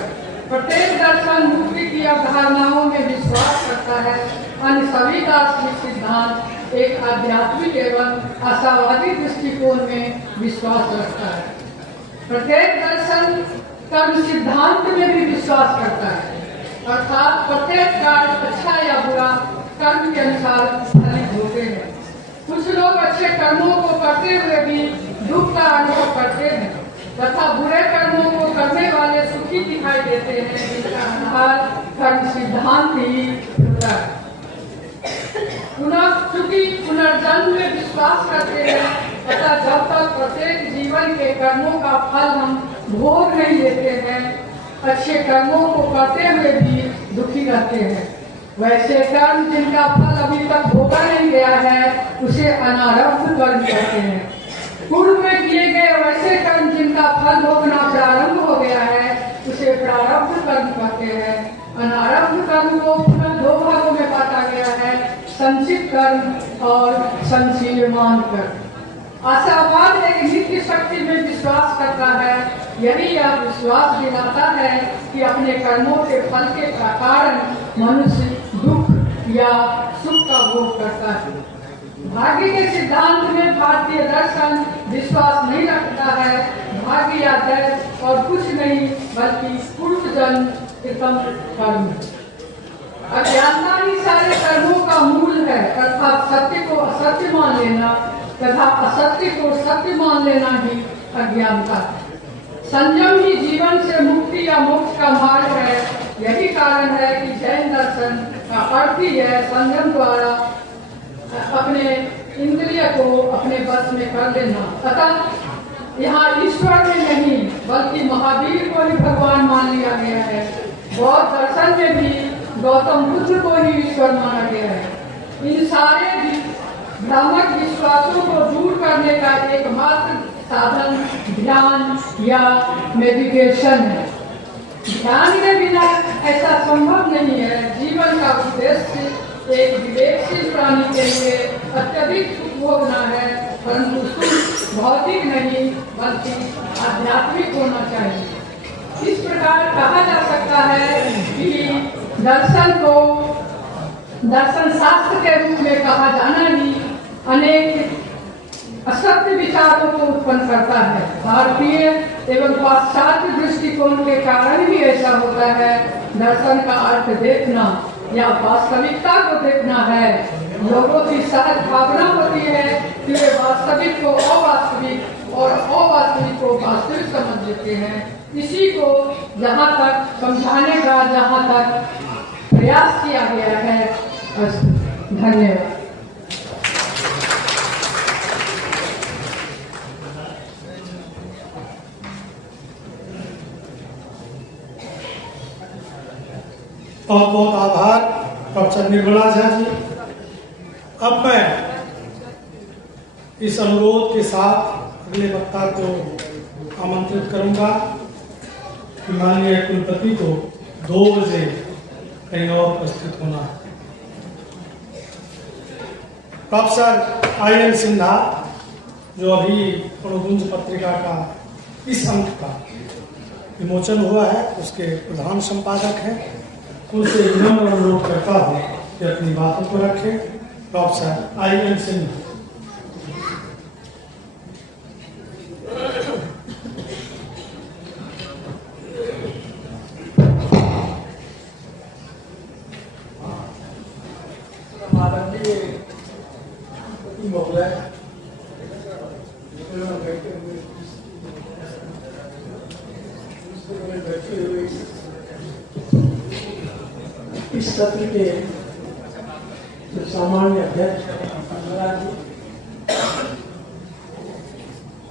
प्रत्येक दर्शन मुक्ति की अवधारणाओं में विश्वास करता है। अन्य सभी दार्शनिक सिद्धांत एक आध्यात्मिक एवं आशावादी दृष्टिकोण में विश्वास रखता है। प्रत्येक दर्शन कर्म सिद्धांत में भी विश्वास करता है, अर्थात प्रत्येक कार्य अच्छा या बुरा कर्म के अनुसार फलित होते हैं। कुछ लोग अच्छे कर्मों को करते हुए भी दुख का अनुभव करते हैं तथा बुरे कर्मों को करने वाले सुखी दिखाई देते हैं, जिसका आधार कर्म सिद्धांत ही होता है। चूंकि पुनर्जन्म में विश्वास करते हैं तथा जब तक प्रत्येक जीवन के कर्मों का फल हम भोग नहीं लेते हैं, अच्छे कर्मों को करते हुए भी दुखी रहते हैं। वैसे कर्म जिनका फल अभी तक भोगा नहीं गया है, उसे अनारब्ध कर्म कहते हैं। पूर्व में किए गए वैसे कर्म जिनका फल भोगना प्रारंभ हो गया है, उसे प्रारब्ध कर्म कहते हैं। अनारब्ध कर्म को पुनः दो भागों में बांटा गया है, संचित कर्म और संचीयमान कर्म। आशावाद एक नित्य शक्ति में विश्वास करता है। यही यह विश्वास दिलाता है कि अपने कर्मों के फल के कारण मनुष्य दुख या सुख का भोग करता है। भाग्य के सिद्धांत में भारतीय दर्शन विश्वास नहीं रखता है। भाग्य या दैव और कुछ नहीं बल्कि पूर्व जन्म कृतम कर्म। अज्ञानता ही सारे कर्मों का मूल है, अर्थात सत्य को असत्य मान लेना तथा असत्य को सत्य मान लेना ही अज्ञानता है। संयम ही जीवन से मुक्ति या मोक्ष का मार्ग है। यही कारण है कि जैन दर्शन का अर्थ ही है संयम द्वारा अपने इंद्रिय को अपने बस में कर लेना। अतः यहाँ ईश्वर में नहीं बल्कि महावीर को ही भगवान मान लिया गया है। बौद्ध दर्शन में भी गौतम बुद्ध को ही ईश्वर माना गया है। इन सारे भ्रामक विश्वासों को दूर करने का एकमात्र साधन ध्यान या मेडिटेशन है। ध्यान के बिना ऐसा संभव नहीं है। जीवन का उद्देश्य एक विवेकशील प्राणी के लिए अत्यधिक सुख भोगना है, परंतु सुख भौतिक नहीं बल्कि आध्यात्मिक होना चाहिए। इस प्रकार कहा जा सकता है कि दर्शन को दर्शन शास्त्र के रूप में कहा जाना ही अनेक असत्य विचारों को उत्पन्न करता है। भारतीय एवं पाश्चात्य दृष्टिकोण के कारण ही ऐसा होता है। दर्शन का अर्थ देखना या वास्तविकता को देखना है। लोगों की सहज भावना होती है कि वे वास्तविक को अवास्तविक, और अवास्तविक को वास्तविक समझ लेते हैं। इसी को यहाँ तक समझाने का जहाँ तक प्रयास किया गया है। बस, धन्यवाद। बहुत बहुत आभार प्रोफेसर निर्मला झा जी। अब मैं इस अनुरोध के साथ अगले वक्ता को आमंत्रित करूंगा कि माननीय कुलपति को 2 बजे कहीं और उपस्थित होना है। Professor I N. सिन्हा जो अभी प्रणोगुंज पत्रिका का इस अंक का विमोचन हुआ है उसके प्रधान संपादक हैं, उनसे विनम्र अनुरोध करता हूँ कि अपनी बातों को रखें। Professor I N. सिन्हा। इस सत्र के जो सामान्य अध्यक्ष जी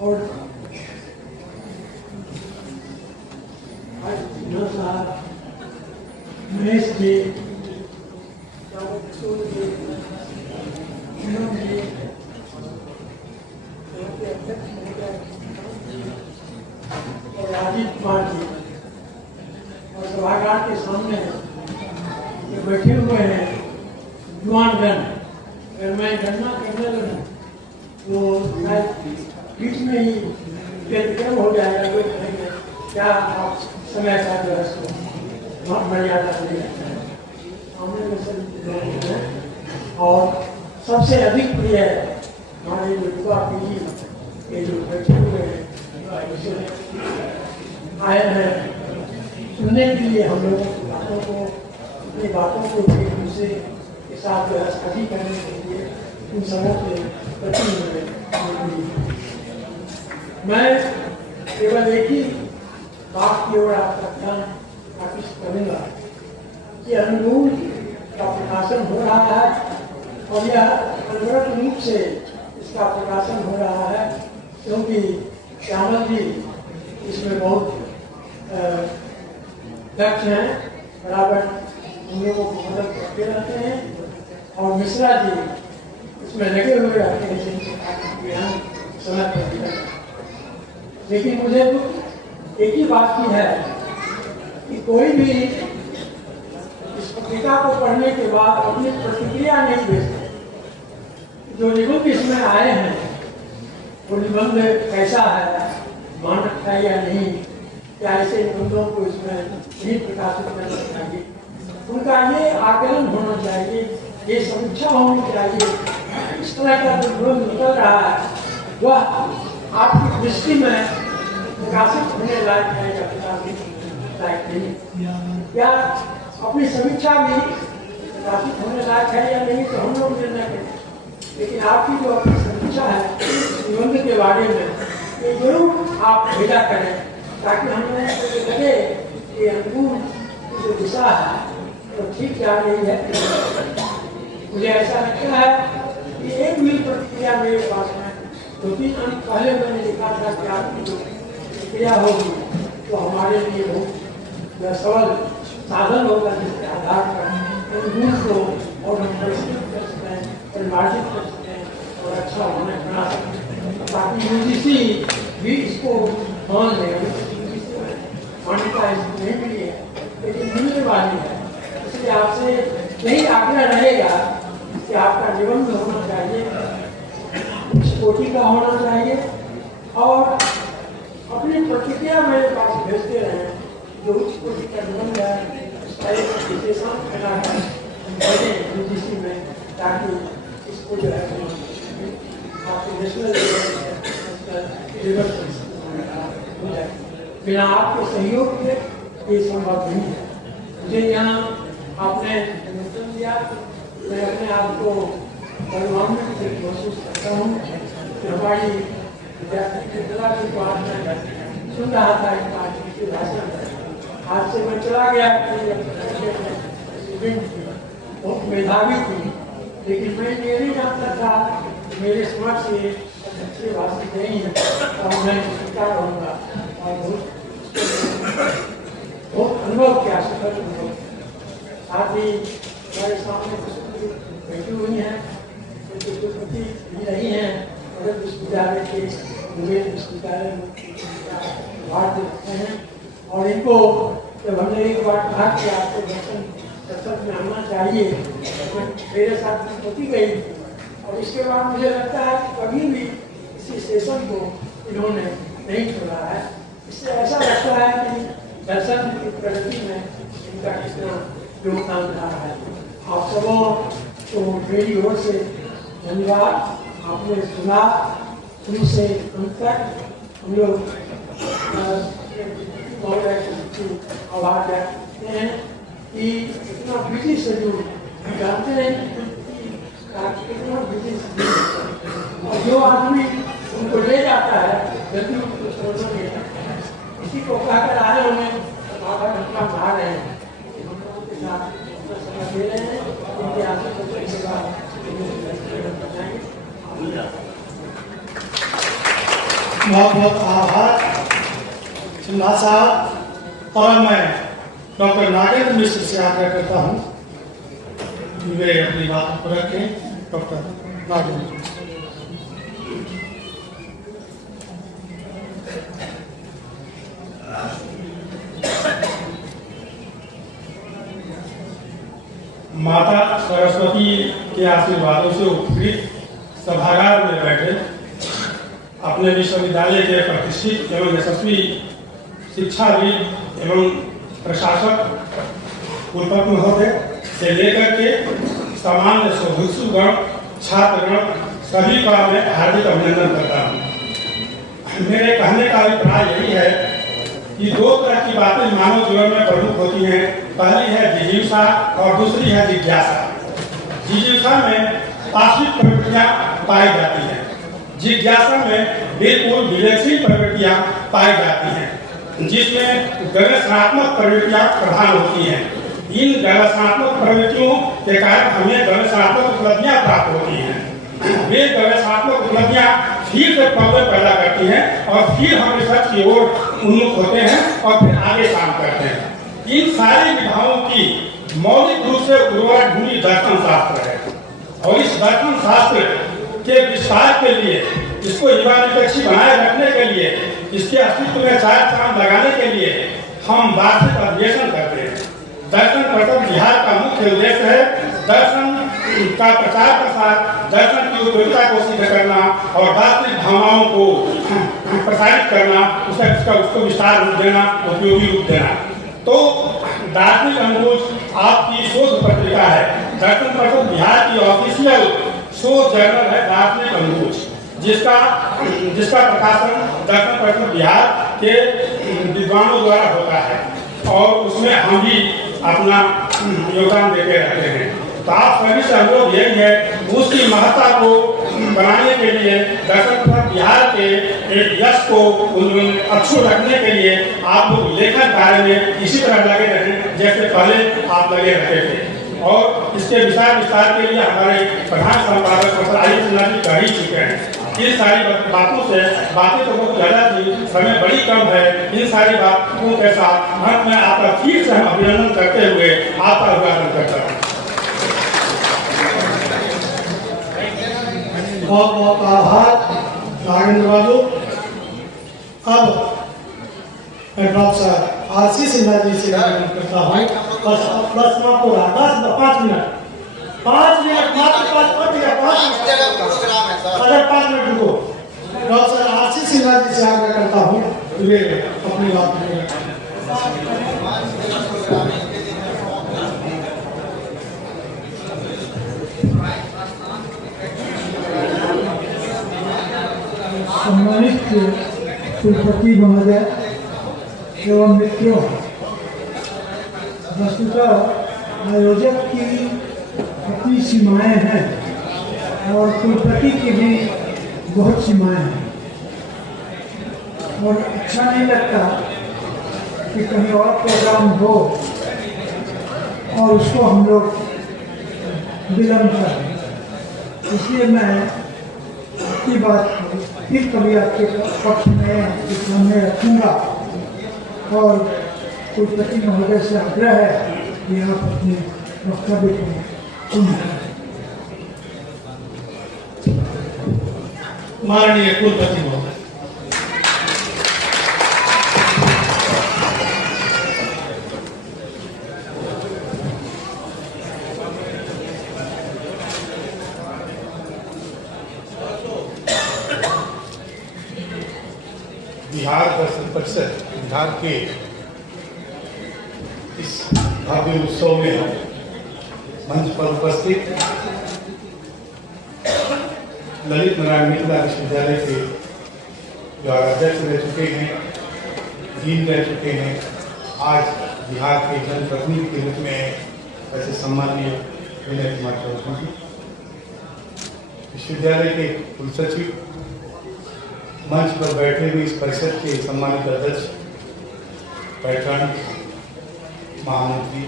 और महेश जी, और राजीव कुमार जी और सभागार के सामने बैठे हुए हैं युवानगण। अगर मैं गणना करने लगूँ तो शायद बीच में ही व्यतिक्रम हो जाएगा। लोग कहेंगे क्या आप समय का जो है सो बहुत मर्यादा नहीं रखते हैं। सामने में सभी लोग हैं और सबसे अधिक प्रिय हमारे जो युवा पीढ़ी के जो बैठे हुए हैं आए हैं सुनने के लिए, हम लोगों की बातों को अपनी बातों को एक दूसरे के साथ साझी करने के लिए उन सबों के प्रति मैं केवल एक ही बात की ओर आपका ध्यान आकृष्ट करूँगा कि अनुकूल का प्रकाशन हो रहा है और यह अनवरत रूप से इसका प्रकाशन हो रहा है क्योंकि श्यामल जी इसमें बहुत दक्ष हैं, बराबर हम लोगों को मदद करते रहते हैं और मिश्रा जी इसमें लगे हुए रहते हैं जिनसे हम समय पर दिया। लेकिन मुझे तो एक ही बात की है कि कोई भी इस पत्रिका को पढ़ने के बाद अपनी प्रतिक्रिया नहीं दे सकते। जो निबंध इसमें आए हैं वो निबंध कैसा है, मान रखा है या नहीं, क्या ऐसे निबंधों को इसमें नहीं प्रकाशित करना चाहिए, उनका ये आकलन होना चाहिए, ये समीक्षा होनी चाहिए। इस तरह का जो निबंध निकल रहा है वह आपकी दृष्टि में प्रकाशित होने लायक है या प्रकाशित लायक नहीं, या अपनी समीक्षा भी प्रकाशित होने लायक है या नहीं, तो हम लोग निर्णय करें। लेकिन आपकी जो अपनी समीक्षा है निबंध के बारे में ये जरूर आप भेजा करें ताकि हम लोगों को लगे कि अनुकूल जो दिशा है तो ठीक जा रही है। मुझे ऐसा लगता है कि एक मिल प्रतिक्रिया मेरे पास में 2-3 अंक पहले मैंने लिखा था कि आपकी जो प्रतिक्रिया होगी तो हमारे लिए बहुत सरल साधन होगा जिसके आधार पर अनुकूल को और हम परिष्कृत कर सकें, परिमार्जित कर सकें और अच्छा होने बना सकें ताकि यूजीसी भी इसको मान ले। मान्यता इसको नहीं मिली है लेकिन मिलने वाली है, इसलिए आपसे यही आग्रह रहेगा कि आपका निबंध होना चाहिए, उस कोटि का होना चाहिए और अपनी प्रतिक्रिया मेरे पास भेजते रहें। जो उच्च कोटि का निबंध है उसका एक विशेषांक बना है यूजीसी में ताकि इसको जो है आपके नेशनल लेवल हो जाए। बिना आपके सहयोग के ये संभव नहीं है। मुझे यहाँ आपने निमंत्रण दिया, मैं अपने आप को गौरवान्वित महसूस करता हूँ कि हमारी विद्यार्थी के कला की बात मैं सुन रहा था एक आज के भाषण में। आज से मैं चला गया बहुत मेधावी थी, लेकिन मैं ये नहीं जानता था कि मेरे समाज से अच्छे भाषण नहीं है और मैं स्वीकार होऊंगा। और बहुत अनुभव किया, सफल अनुभव। साथ ही हमारे सामने बैठी हुई हैं, कुलपति भी रही हैं मगध विश्वविद्यालय के, मुंगेर विश्वविद्यालय में भारत रखते हैं। और इनको जब हमने एक बार कहा कि आपको दर्शन में आना चाहिए, तो मेरे साथ कुलपति गई। और इसके बाद मुझे लगता है कि कभी भी इसी सेशन को इन्होंने नहीं छोड़ा है। इससे ऐसा लगता है कि दर्शन की प्रगति में इनका कितना योगदान रहा है। आप सबों को मेरी ओर से धन्यवाद। आपने सुना, शुरू से अंत तक हम लोग आभार करते हैं कि इतना बिजी शेड्यूल जानते हैं कितना बिजी, और जो आदमी उनको ले जाता है जल्दी उनको छोड़ना नहीं है। इसी को कहकर आए हमें आधा घंटा आ रहे हैं, हम लोगों के साथ समय दे रहे हैं। इनके आगे बहुत बहुत आभार सिन्हा साहब। और मैं डॉक्टर नागेंद्र मिश्र से आग्रह करता हूँ कि वे अपनी बात को रखें। डॉक्टर नागेंद्र मिश्र। माता सरस्वती के आशीर्वादों से उपकृत सभागार में बैठे अपने विश्वविद्यालय के प्रतिष्ठित एवं यशस्वी शिक्षाविद एवं प्रशासक कुलपति महोदय से लेकर के सामान्य सदस्यगण, छात्रगण सभी का मैं हार्दिक अभिनंदन करता हूँ। मेरे कहने का अभिप्राय यही है कि दो तरह की बातें मानव जीवन में प्रमुख होती हैं। पहली है जिज्ञासा और दूसरी है जिज्ञासा। जिज्ञासा में पार्श्विक प्रवृत्तियां पाई जाती हैं, जिज्ञासा में बिल्कुल विवेकशील प्रवृत्तियां पाई जाती हैं, जिसमें गवेषणात्मक प्रवृत्तियां प्रधान होती हैं। इन गवेषणात्मक प्रवृत्तियों के कारण हमें गवेषणात्मक उपलब्धियां प्राप्त होती हैं। वे गवेषणात्मक उपलब्धियां फिर से प्रबल पैदा करती हैं और फिर हम रिसर्च की ओर उन्मुख होते हैं और फिर आगे काम करते हैं। इन सारी विधाओं की मौलिक रूप से उर्वरक भूमि दर्शन शास्त्र है। और इस दर्शन शास्त्र के विस्तार के लिए, इसको युवा निष्पक्षी बनाए रखने के लिए, इसके अस्तित्व में चार चांद लगाने के लिए हम वार्षिक अधिवेशन करते हैं। दर्शन प्रथम बिहार का मुख्य उद्देश्य है दर्शन का प्रचार प्रसार, दर्शन की उपयोगिता को सिद्ध करना और दार्शनिक भावनाओं को प्रसारित करना, उसको विस्तार रूप देना, उपयोगी रूप देना। तो दार्शनिक अनुरोध आपकी शोध पत्रिका है। दर्शन प्रथम बिहार की ऑफिशियल शोध जर्नल है दार्शनिक अनुरोध, जिसका प्रकाशन दर्शन प्रथम बिहार के विद्वानों द्वारा होता है और उसमें हम भी अपना योगदान देते रहते हैं। तो आप सभी से अनुरोध यही है, उसकी महत्ता को बनाने के लिए, दर्शन प्रथम बिहार के यश को अक्षुण्ण रखने के लिए आप लोग लेखन कार्य में इसी तरह लगे रहें जैसे पहले आप लगे रहते थे। और इसके विस्तार के लिए हमारे प्रधान संपादक प्रोफेसर आयुष सिन्हा जी कह ही चुके हैं। इन सारी बातों से बातें तो बहुत ज्यादा थी, समय बड़ी कम है। इन सारी बातों के साथ अंत में आपका फिर से हम अभिनंदन करते हुए आपका अभिवादन करता हूँ। बहुत बहुत आभार नागेंद्र बाबू। अब मैं डॉक्टर आरसी सिन्हा जी से आग्रह करता हूँ, बस प्रश्न आपको 5 मिनट अगर 5 मिनट रुको। डॉक्टर आरसी सिन्हा जी से आग्रह करता हूँ वे अपनी बात सम्मानित कुलपति महोदय एवं मित्रों, वस्तुतः आयोजक की अपनी सीमाएं हैं और कुलपति की भी बहुत सीमाएं हैं। और अच्छा नहीं लगता कि कहीं और प्रोग्राम हो और उसको हम लोग विलम्ब करें। इसलिए मैं आपकी बात को फिर कभी आपके पक्ष में सामने रखूँगा और कुलपति महोदय से आग्रह है कि आप अपने वक्तव्य को सुनें। माननीय कुलपति महोदय, बिहार दर्शन परिषद बिहार के इस भव्य उत्सव में मंच पर उपस्थित ललित नारायण मिथिला विश्वविद्यालय के जो अध्यक्ष रह चुके हैं, डीन रह चुके हैं, आज बिहार के जनप्रतिनिधि के रूप में ऐसे सम्माननीय विनय कुमार चौधरी जी, विश्वविद्यालय के कुलसचिव, मंच पर बैठे हुए इस परिषद के सम्मानित अध्यक्ष पैठण महामंत्री,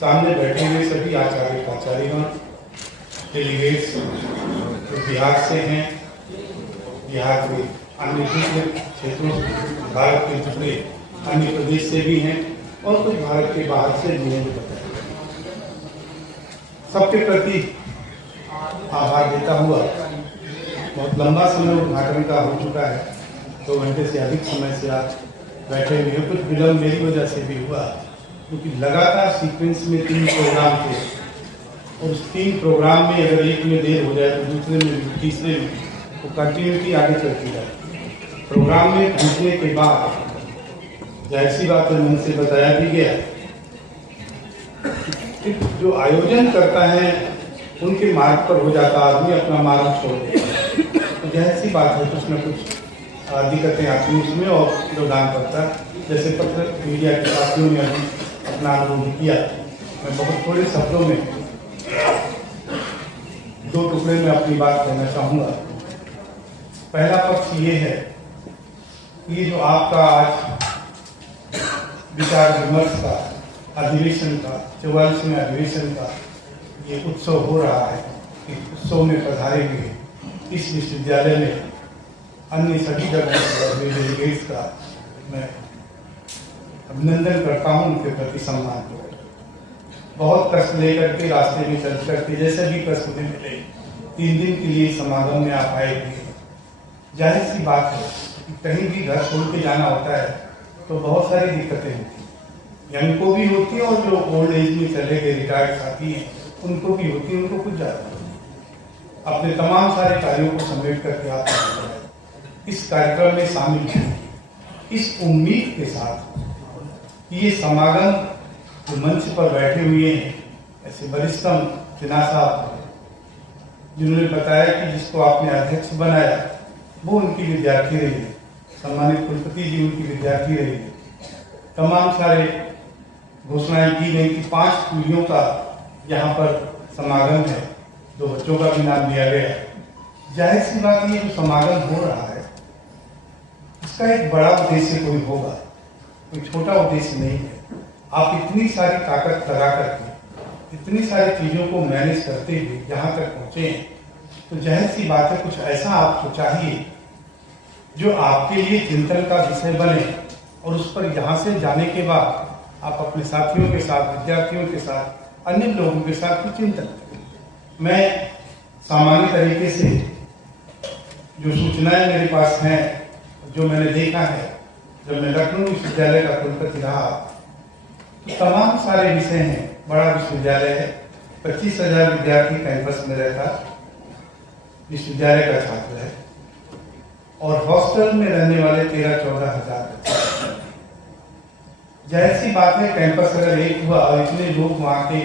सामने बैठे हुए सभी आचार्य प्राचार्यगण, डेलीगेट्स जो बिहार से हैं, बिहार के अन्य दूसरे क्षेत्रों, भारत के दूसरे अन्य प्रदेश से भी हैं और कुछ भारत के बाहर से भी हैं। सबके प्रति आभार देता हुआ, बहुत लंबा समय उद्घाटन का हो चुका है, 2 घंटे से अधिक समय से आप बैठे हुए हैं। कुछ विलम्ब मेरी वजह से भी हुआ क्योंकि लगातार सीक्वेंस में 3 प्रोग्राम थे और उस 3 प्रोग्राम में अगर एक में देर हो जाए तो दूसरे में, तीसरे में तो कंटिन्यूटी आगे चलती जाए। प्रोग्राम में पहुँचने के बाद जाहिर सी बात है, मन से बताया भी गया, जो आयोजन करता है उनके मार्ग पर हो जाता आदमी अपना मार्ग छोड़ देता, तो जाहिर सी बात है कुछ न कुछ दिक्कतें आती हैं उसमें और योगदान करता है। जैसे पत्र मीडिया के साथियों ने अभी अपना अनुभव किया, मैं बहुत थोड़े शब्दों में 2 टुकड़े में अपनी बात कहना चाहूँगा। पहला पक्ष ये है कि जो आपका आज विचार विमर्श का अधिवेशन का 44वें अधिवेशन का ये उत्सव हो रहा है, इस उत्सव में पधारे हुए इस विश्वविद्यालय में अन्य सभी जगहों डेलीगेट्स का मैं अभिनंदन करता हूँ, उनके प्रति सम्मान करता हूँ। बहुत कष्ट लेकर के रास्ते में चल करके जैसे भी कष्ट में मिले 3 दिन के लिए समागम में आप आए थे। जाहिर सी बात है कि कहीं भी घर छोड़ के जाना होता है तो बहुत सारी दिक्कतें होती हैं, यंग को भी होती है और जो ओल्ड एज में चले गए रिटायर्ड साथी हैं उनको भी होती है, उनको कुछ ज़्यादा होती है। अपने तमाम सारे कार्यों को समेट करके आप इस कार्यक्रम में शामिल हैं, इस उम्मीद के साथ कि ये समागम जो मंच पर बैठे हुए हैं, ऐसे वरिष्ठम सिन्हा साहब जिन्होंने बताया कि जिसको आपने अध्यक्ष बनाया वो उनकी विद्यार्थी रही है, सम्मानित कुलपति जी उनकी विद्यार्थी रही है। तमाम सारे घोषणाएं की गई कि 5 पीढ़ियों का यहाँ पर समागम है, 2 बच्चों का भी नाम दिया गया है। जाहिर सी बात ये जो समागम हो रहा है इसका एक बड़ा उद्देश्य कोई होगा, कोई छोटा उद्देश्य नहीं है। आप इतनी सारी ताकत लगा करके इतनी सारी चीजों को मैनेज करते हुए यहाँ तक पहुंचे हैं, तो जाहिर सी बात है कुछ ऐसा आपको चाहिए जो आपके लिए चिंतन का विषय बने और उस पर यहाँ से जाने के बाद आप अपने साथियों के साथ, विद्यार्थियों के साथ, अन्य लोगों के साथ भी चिंतन करें। मैं सामान्य तरीके से जो सूचनाएं मेरे पास हैं, जो मैंने देखा है, जब मैं लखनऊ विश्वविद्यालय का कुलपति रहा तो तमाम सारे विषय हैं, बड़ा विश्वविद्यालय है, 25,000 विद्यार्थी कैंपस में रहता, विश्वविद्यालय का छात्र है और हॉस्टल में रहने वाले 13-14 हजार। जाहिर सी बात है कैंपस अगर एक हुआ और इतने लोग वहाँ के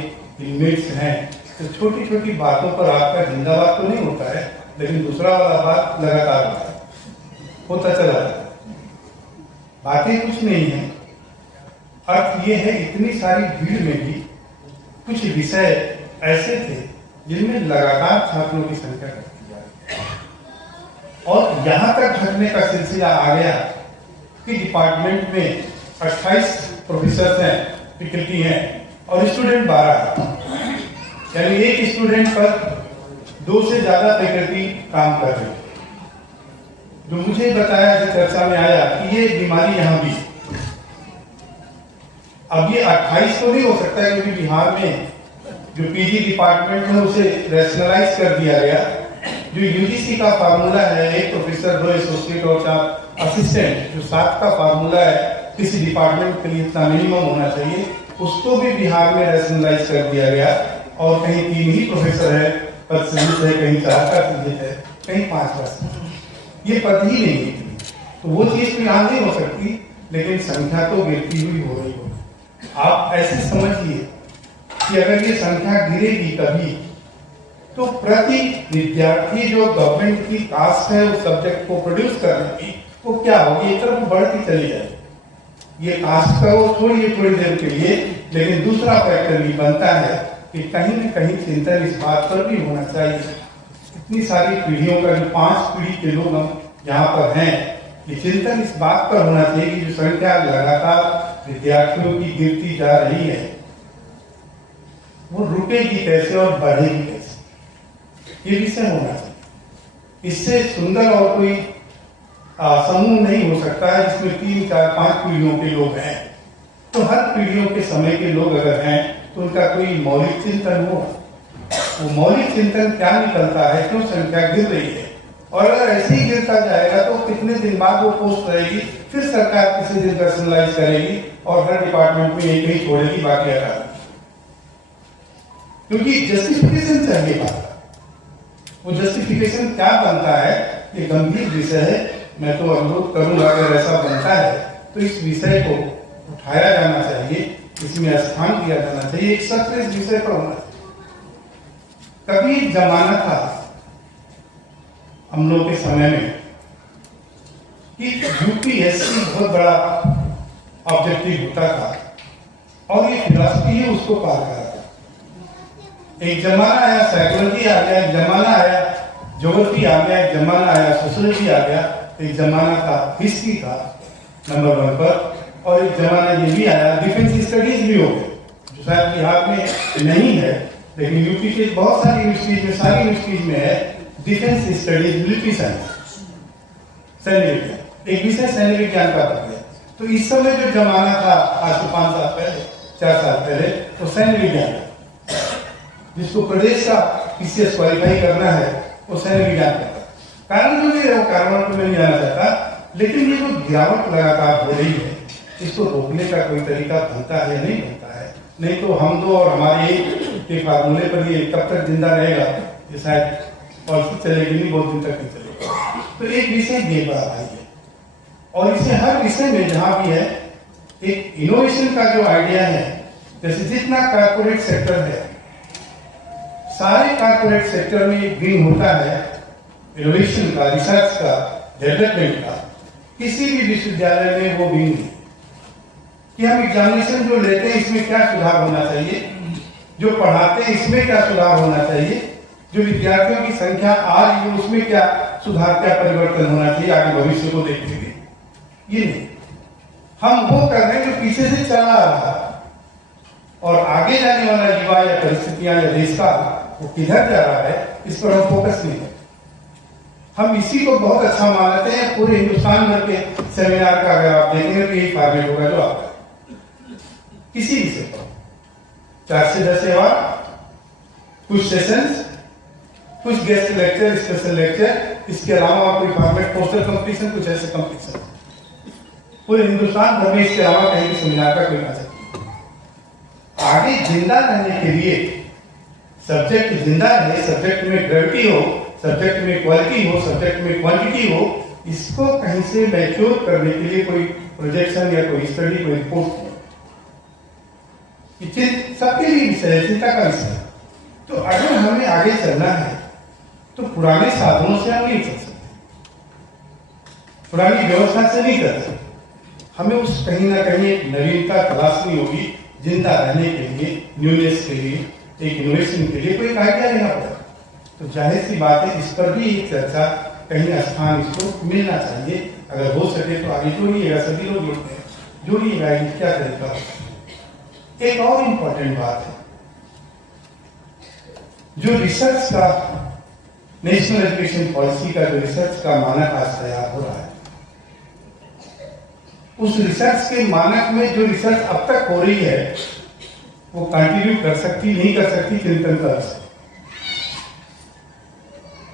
इनमेट्स हैं तो छोटी छोटी बातों पर आपका जिंदाबाद तो नहीं होता है, लेकिन दूसरा वाला बात लगातार होता चला जाता है। बातें कुछ नहीं है, अर्थ ये है इतनी सारी भीड़ में भी कुछ विषय ऐसे थे जिनमें लगातार छात्रों की संख्या घटती जा रही है और यहाँ तक घटने का सिलसिला आ गया कि डिपार्टमेंट में 28 प्रोफेसर हैं, फैकल्टी हैं और स्टूडेंट 12 हैं। यानी एक स्टूडेंट पर 2 से ज्यादा फैकल्टी काम कर रही है। जो मुझे बताया, जो चर्चा में आया कि ये बीमारी यहाँ भी, अब ये 28 तो नहीं हो सकता है क्योंकि बिहार में जो पीजी डिपार्टमेंट है उसे रैशनलाइज कर दिया गया। जो यूजीसी का फार्मूला है, 1 प्रोफेसर 2 एसोसिएट और 4 असिस्टेंट, जो 7 का फार्मूला है किसी डिपार्टमेंट के लिए इतना मिनिमम होना चाहिए, उसको भी बिहार में रैशनलाइज कर दिया गया। और कहीं 3 ही प्रोफेसर है, पद संयुक्त है, कहीं 4 का संयुक्त है, कहीं 5 का, ये पद ही नहीं है। तो वो चीज तो यहाँ नहीं हो सकती, लेकिन संख्या तो गिरती हुई हो रही हो। आप ऐसे समझिए कि अगर ये संख्या गिरेगी कभी, तो प्रति विद्यार्थी जो गवर्नमेंट की कास्ट है उस सब्जेक्ट को प्रोड्यूस करने की, वो क्या होगी, एक तरफ बढ़ती चली जाएगी। ये कास्ट का वो छोड़िए थोड़ी देर के लिए, लेकिन दूसरा फैक्टर भी बनता है कि कहीं न कहीं चिंतन इस बात पर भी होना चाहिए। इतनी सारी पीढ़ियों का, जो 5 पीढ़ी के लोग हम यहाँ पर हैं, ये चिंतन इस बात पर होना चाहिए कि जो संख्या लगातार विद्यार्थियों की गिरती जा रही है, वो रुकेगी कैसे और बढ़ेगी कैसे, ये विषय होना चाहिए। इससे सुंदर और कोई समूह नहीं हो सकता है जिसमें 3, 4, 5 पीढ़ियों के लोग हैं। तो हर पीढ़ियों के समय के लोग अगर हैं तो उनका कोई मौलिक चिंतन हो। वो मौलिक चिंतन क्या निकलता है, क्यों संख्या गिर रही है, और अगर ऐसे ही गिरता जाएगा तो कितने दिन बाद वो पोस्ट रहेगी, फिर सरकार किसी दिन रैशनलाइज करेगी और हर डिपार्टमेंट में एक ही छोड़ेगी, बाकी हटा देगी। क्योंकि जस्टिफिकेशन चाहिए बात, वो जस्टिफिकेशन क्या बनता है, ये गंभीर विषय है। मैं तो अनुरोध करूंगा अगर ऐसा बनता है तो इस विषय को उठाया जाना चाहिए, इसमें स्थान दिया जाना चाहिए, एक सत्र इस विषय पर होना चाहिए। कभी एक जमाना था हम लोग के समय में कि यूपीएससी बहुत बड़ा ऑब्जेक्टिव होता था और ये फिलॉसफी ही उसको पार करा था। एक जमाना आया साइकोलॉजी आ गया, एक जमाना आया ज्योग्राफी आ गया, एक जमाना आया सोशियोलॉजी आ गया, एक जमाना था हिस्ट्री का नंबर 1 पर, और एक जमाना ये भी आया डिफेंस स्टडीज भी हो गए, जो शायद बिहार में नहीं है, लेकिन यूपी के बहुत सारी यूनिवर्सिटीज में, सारी यूनिवर्सिटीज में है डिफेंस स्टडीज, मिलिट्री साइंस, सैन्य विज्ञान, एक विषय सैन्य विज्ञान का बन गया। तो इस समय जो जमाना था आज से 5 साल पहले, 4 साल पहले, तो सैन्य विज्ञान जिसको प्रदेश का पीसीएस क्वालिफाई करना है वो सैन्य विज्ञान का कारण जो भी कारण को मैं नहीं जाना चाहता, लेकिन ये जो गिरावट लगातार हो रही है, इसको रोकने का कोई तरीका बनता है, नहीं बनता है। नहीं तो हम दो और हमारे के फार्मूले पर ये कब तक जिंदा रहेगा, ये शायद पॉलिसी चलेगी नहीं, बहुत दिन तक नहीं चलेगा। तो एक विषय ये बड़ा भाई है, और इसे हर विषय में जहां भी है एक इनोवेशन का जो आइडिया है, जैसे जितना कारपोरेट सेक्टर है, सारे कारपोरेट सेक्टर में एक विंग होता है इनोवेशन का, रिसर्च का, डेवलपमेंट का। किसी भी विश्वविद्यालय में वो विंग है कि हम एग्जामिनेशन जो लेते हैं इसमें क्या सुधार होना चाहिए, जो पढ़ाते हैं इसमें क्या सुधार होना चाहिए, जो विद्यार्थियों की संख्या आ रही है उसमें क्या सुधार, क्या परिवर्तन होना चाहिए आगे भविष्य को देखते हुए। ये नहीं, हम वो कर रहे हैं जो पीछे से चला आ रहा है, और आगे जाने वाला युवा या परिस्थितियां या देश का वो किधर जा रहा है, इस पर हम फोकस नहीं करते। हम इसी को बहुत अच्छा मानते हैं। पूरे हिंदुस्तान भर के सेमिनार का अगर आप देखेंगे तो यही फॉर्मेट होगा जो आपका किसी भी से 4 से 10 सेवा, कुछ सेशंस, कुछ गेस्ट लेक्चर, स्पेशल लेक्चर, इसके अलावा कोई फॉर्मेट पोस्टर कंपटीशन, कुछ ऐसे कंपटीशन पूरे हिंदुस्तान भर में, इसके अलावा कहीं भी सेमिनार का कोई ना आगे जिंदा रहने के लिए सब्जेक्ट जिंदा रहे, सब्जेक्ट में ग्रेविटी हो, सब्जेक्ट में क्वालिटी हो, सब्जेक्ट में क्वांटिटी हो, इसको कहीं से मैच्योर करने के लिए कोई प्रोजेक्शन या कोई स्टडी, कोई रिपोर्ट हो, सबके लिए विषय, चिंता का विषय। तो अगर हमें आगे चलना है तो पुराने साधनों से हम नहीं चल सकते, पुरानी व्यवस्था से नहीं कर सकते। हमें उस कहीं ना कहीं एक नवीनता तलाशनी होगी, जिंदा रहने के लिए, न्यूनेस के लिए, एक इनोवेशन के लिए कोई आइडिया लेना पड़ेगा। तो जाहिर सी बात है इस पर भी एक चर्चा कहीं स्थान इसको मिलना चाहिए। अगर हो सके तो आगे जोड़िएगा, सभी लोग जोड़ते हैं, जोड़िएगा ये क्या तरीका होगा। एक और इम्पोर्टेंट बात है, जो रिसर्च का नेशनल एजुकेशन पॉलिसी का जो रिसर्च का मानक आज तैयार हो रहा है, उस रिसर्च के मानक में जो रिसर्च अब तक हो रही है वो कंटिन्यू कर सकती नहीं कर सकती, चिंतन का विषय।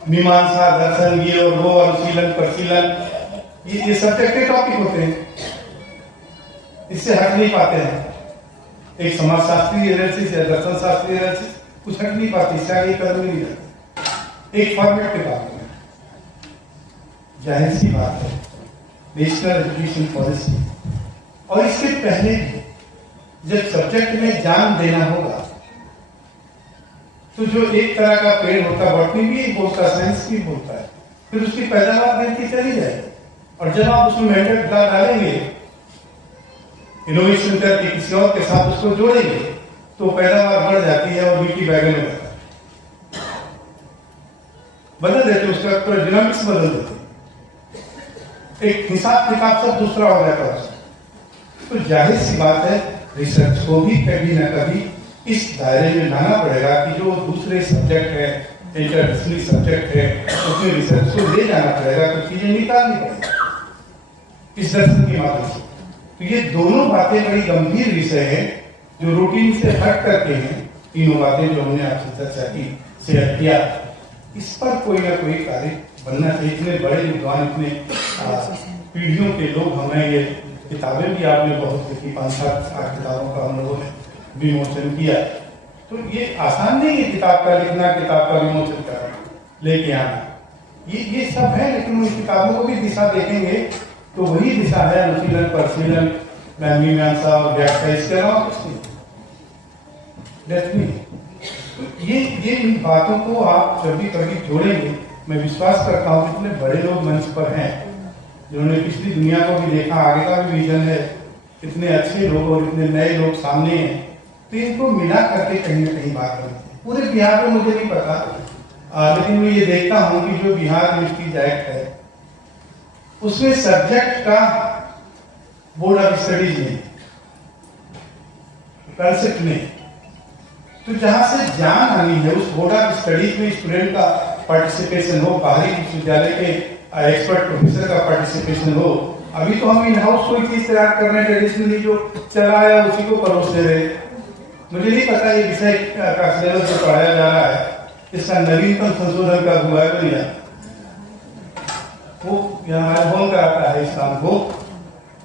मीमांसा, दर्शन, ये और वो, अनुशीलन, परिशीलन, ये सब्जेक्ट के टॉपिक होते हैं, इससे हट नहीं पाते हैं। एक समाजशास्त्री एनालिसिस या दर्शन शास्त्री एनालिसिस कुछ हट नहीं पाती, इससे आगे कदम नहीं जाते, एक फॉर्मेट के बात में। जाहिर सी बात है नेशनल एजुकेशन पॉलिसी, और इसके पहले भी जब सब्जेक्ट में जान देना होगा तो जो एक तरह का पेड़ होता है, बॉटनी भी बोलता, साइंस भी बोलता है, फिर उसकी पैदावार बढ़ती चली जाएगी। और जब आप उसमें मेथड डालेंगे, इनोवेशन करके किसी और के साथ उसको जोड़ेंगे तो पैदावार बढ़ जाती है और बीटी बैगन हो जाता है, बदल देते उसका पूरा डिनामिक्स बदल देते, एक हिसाब किताब सब दूसरा हो जाता है। तो जाहिर सी बात है रिसर्च को भी कभी ना कभी इस दायरे में लाना पड़ेगा कि जो दूसरे सब्जेक्ट है, इंटरडिसिप्लिनरी सब्जेक्ट है, उसमें रिसर्च को ले जाना पड़ेगा, कुछ चीजें निकालनी पड़ेगी इस दर्शन के माध्यम से। तो ये दोनों बातें बड़ी गंभीर विषय है जो रूटीन से हट करके हैं। तीनों बातें जो हमने आपसे चर्चा की, शेयर किया, इस पर कोई ना कोई कार्य बनना चाहिए। इतने बड़े विद्वान, इतने पीढ़ियों के लोग, हमें ये किताबें भी आपने बहुत लिखी, 5-7 किताबों का हम लोगों ने विमोचन किया, तो ये आसान नहीं है किताब का लिखना, किताब का विमोचन करना, लेके आना, ये सब है। लेकिन उन किताबों को भी दिशा देखेंगे तो वही दिशा है अनुशीलन, परिशीलन, मीमांसा और व्याख्या, इसके अलावा कुछ नहीं। तो ये इन बातों को आप जब भी कभी जोड़ेंगे, मैं विश्वास करता हूँ इतने बड़े लोग मंच पर हैं जिन्होंने पिछली दुनिया को भी देखा, आगे का भी विजन है, इतने अच्छे लोग और इतने नए लोग सामने हैं, तो इनको मिला करके कहीं ना कहीं बात करते हैं। पूरे बिहार में मुझे नहीं पता, लेकिन मैं ये देखता हूँ कि जो बिहार यूनिवर्सिटी एक्ट है उसमें सब्जेक्ट का बोर्ड ऑफ स्टडीज में, कंसेप्ट में, तो जहां से जान आनी है उस बोर्ड ऑफ स्टडीज में स्टूडेंट का पार्टिसिपेशन हो, बाहरी विश्वविद्यालय के एक्सपर्ट प्रोफेसर का पार्टिसिपेशन हो। अभी तो हम इन हाउस कोई चीज तैयार कर रहे हैं, ट्रेडिशनली जो चला आया उसी को परोस दे रहे। मुझे नहीं पता ये विषय का सिलेबस जो पढ़ाया जा रहा है इसका नवीनतम संशोधन का हुआ है या वो हमारे होम का आता है इस काम को,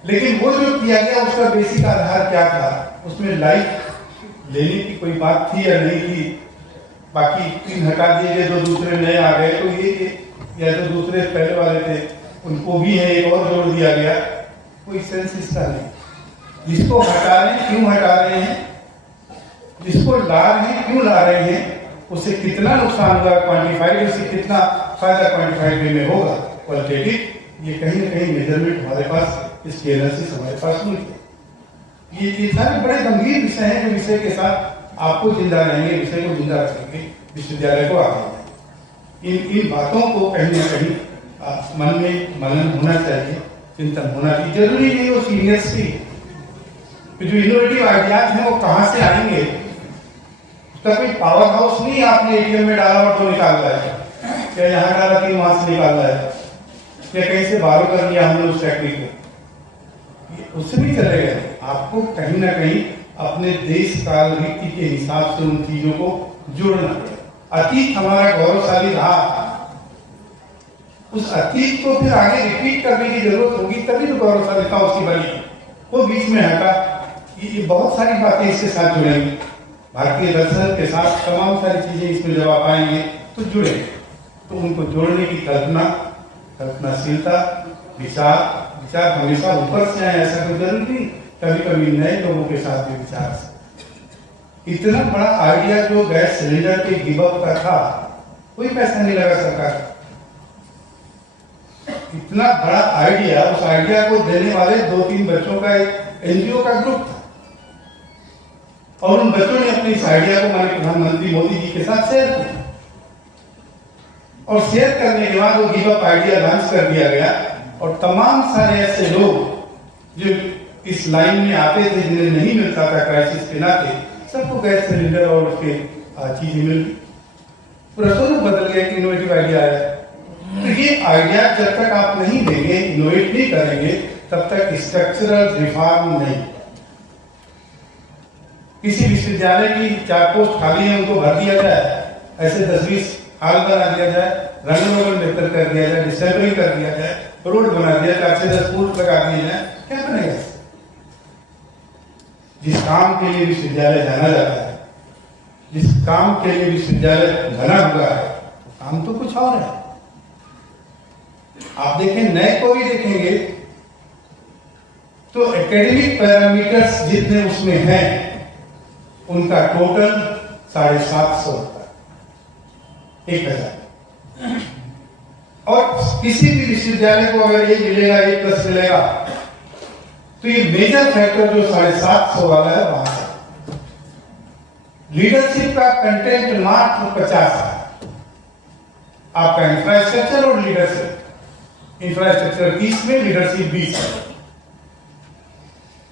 लेकिन वो जो किया गया उसका बेसिक आधार क्या था, उसमें लाइफ लेने की कोई बात थी या नहीं थी। बाकी 3 हटा दिए गए, 2 दूसरे नए आ गए, तो ये या जो दूसरे पहले वाले थे उनको भी है एक और जोड़ दिया गया, कोई सेंस इसका नहीं। जिसको हटा रहे हैं क्यों हटा रहे हैं, जिसको ला रहे हैं क्यों ला रहे हैं, उससे कितना नुकसान होगा क्वांटिफाइड, उससे कितना फायदा क्वांटिफाइड वे में होगा क्वालिटेटिव, ये कहीं ना कहीं मेजरमेंट हमारे पास, इसकी एनालिसिस हमारे पास नहीं है। ये सारे बड़े गंभीर विषय हैं जो विषय के साथ आपको जिंदा रहेंगे, विषय को जिंदा रखेंगे, विश्वविद्यालय को आगे। इन बातों को कहीं ना कहीं मन में मनन होना चाहिए, चिंतन होना चाहिए। जरूरी नहीं वो सीनियर्स की जो इनोवेटिव आइडियाज हैं वो कहाँ से आएंगे, उसका कोई पावर हाउस नहीं आपने एटीएम में डाला और तो निकाल रहा है, क्या यहाँ डाला कि वहां से निकाल रहा है, क्या कहीं से बारो कर लिया हमने उस टेक्निक को, उससे नहीं चलेगा। आपको कहीं ना कहीं अपने देश काल रीति के हिसाब से उन चीजों को जोड़ना पड़ेगा। अतीत हमारा गौरवशाली रहा, उस अतीत को फिर आगे रिपीट करने की जरूरत होगी, तभी तो गौरवशालीता उसकी बनी। वो बीच में हटा, ये बहुत सारी बातें इसके साथ जुड़ेंगी, भारतीय दर्शन के साथ तमाम सारी चीजें इसमें जब आप आएंगे तो जुड़े, तो उनको जोड़ने की कल्पनाशीलता, विचार हमेशा ऊपर से आए ऐसा कोई जरूरी नहीं, कभी कभी नए लोगों के साथ भी विचार। इतना बड़ा आइडिया जो गैस सिलेंडर के गिवअप का था, कोई पैसा नहीं लगा सरकार, इतना बड़ा आइडिया, उस आइडिया को देने वाले 2-3 बच्चों का एक एनजीओ का ग्रुप था, और उन बच्चों ने अपने इस आइडिया को माननीय प्रधानमंत्री मोदी जी के साथ शेयर किया, और शेयर करने के बाद वो गिव अप आइडिया लॉन्च कर दिया गया और तमाम सारे ऐसे लोग जो इस लाइन में आते थे जिन्हें नहीं मिलता था क्राइसिस के नाते, सबको गैस सिलेंडर और उसके चीजें मिल गई। पूरा स्वरूप बदल गया, एक इनोवेटिव आइडिया आया। तो ये आइडिया जब तक आप नहीं देंगे, इनोवेट नहीं करेंगे, तब तक स्ट्रक्चरल रिफॉर्म नहीं। किसी विश्वविद्यालय की 4 पोस्ट खाली है, उनको भर दिया जाए, ऐसे 10-20 हाल बना दिया जाए, रंग रोगन बेहतर कर दिया जाए, डिसेंबरिंग कर दिया जाए, रोड बना दिया जाए, 4 से 10 फूल लगा दिए जाए, क्या बनेगा? जिस काम के लिए विश्वविद्यालय जाना जाता है, जिस काम के लिए विश्वविद्यालय बना हुआ है, काम तो कुछ और है। आप देखें, नए को भी देखेंगे तो एकेडमिक पैरामीटर्स जितने उसमें हैं, उनका टोटल 750 होता है, 1000। और किसी भी विश्वविद्यालय को अगर ये मिलेगा, 1+ मिलेगा, तो ये मेजर फैक्टर जो 750 वाला है वहां से लीडरशिप का कंटेंट मात्र 50 है। आपका इंफ्रास्ट्रक्चर और लीडरशिप, इंफ्रास्ट्रक्चर 30 में, लीडरशिप 20 है।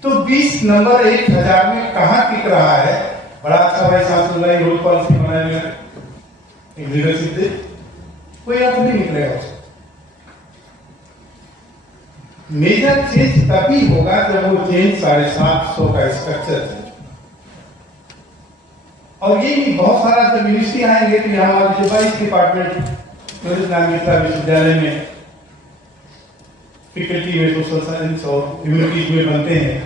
तो 20 नंबर 1000 में कहां टिक रहा है? बड़ा अच्छा भाई सांसद रोड पॉलिसी बनाएंगे, एक लीडरशिप दे, कोई अर्थ नहीं निकलेगा उससे। मेजर चेंज तभी होगा जब वो चेंज 750 का स्ट्रक्चर है। और ये भी बहुत सारा जब मिनिस्ट्री आएंगे कि हमारे जो 22 डिपार्टमेंट विश्वविद्यालय में फैकल्टी में सोशल साइंस और ह्यूमैनिटीज में बनते हैं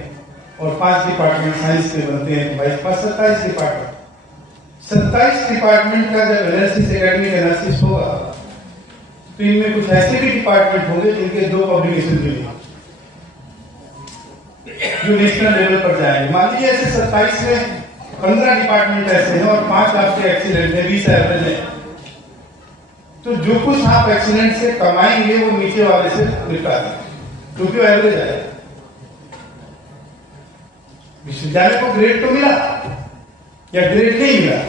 और 5 डिपार्टमेंट साइंस में बनते हैं, 27 डिपार्टमेंट। 27 डिपार्टमेंट का जब एनालिसिस, एकेडमिक एनालिसिस होगा, तो इनमें कुछ ऐसे भी डिपार्टमेंट होंगे जिनके 2 पब्लिकेशन मिले जो नेशनल लेवल पर जाएंगे। मान लीजिए ऐसे 27 में 15 डिपार्टमेंट ऐसे हैं और 5 आपके एक्सीलेंट है, 20 एवरेज है, तो जो कुछ आप एक्सीलेंट से कमाएंगे वो नीचे वाले से निपटा देंगे, क्योंकि वो एवरेज है। विश्वविद्यालय को ग्रेड तो मिला या ग्रेड नहीं मिला,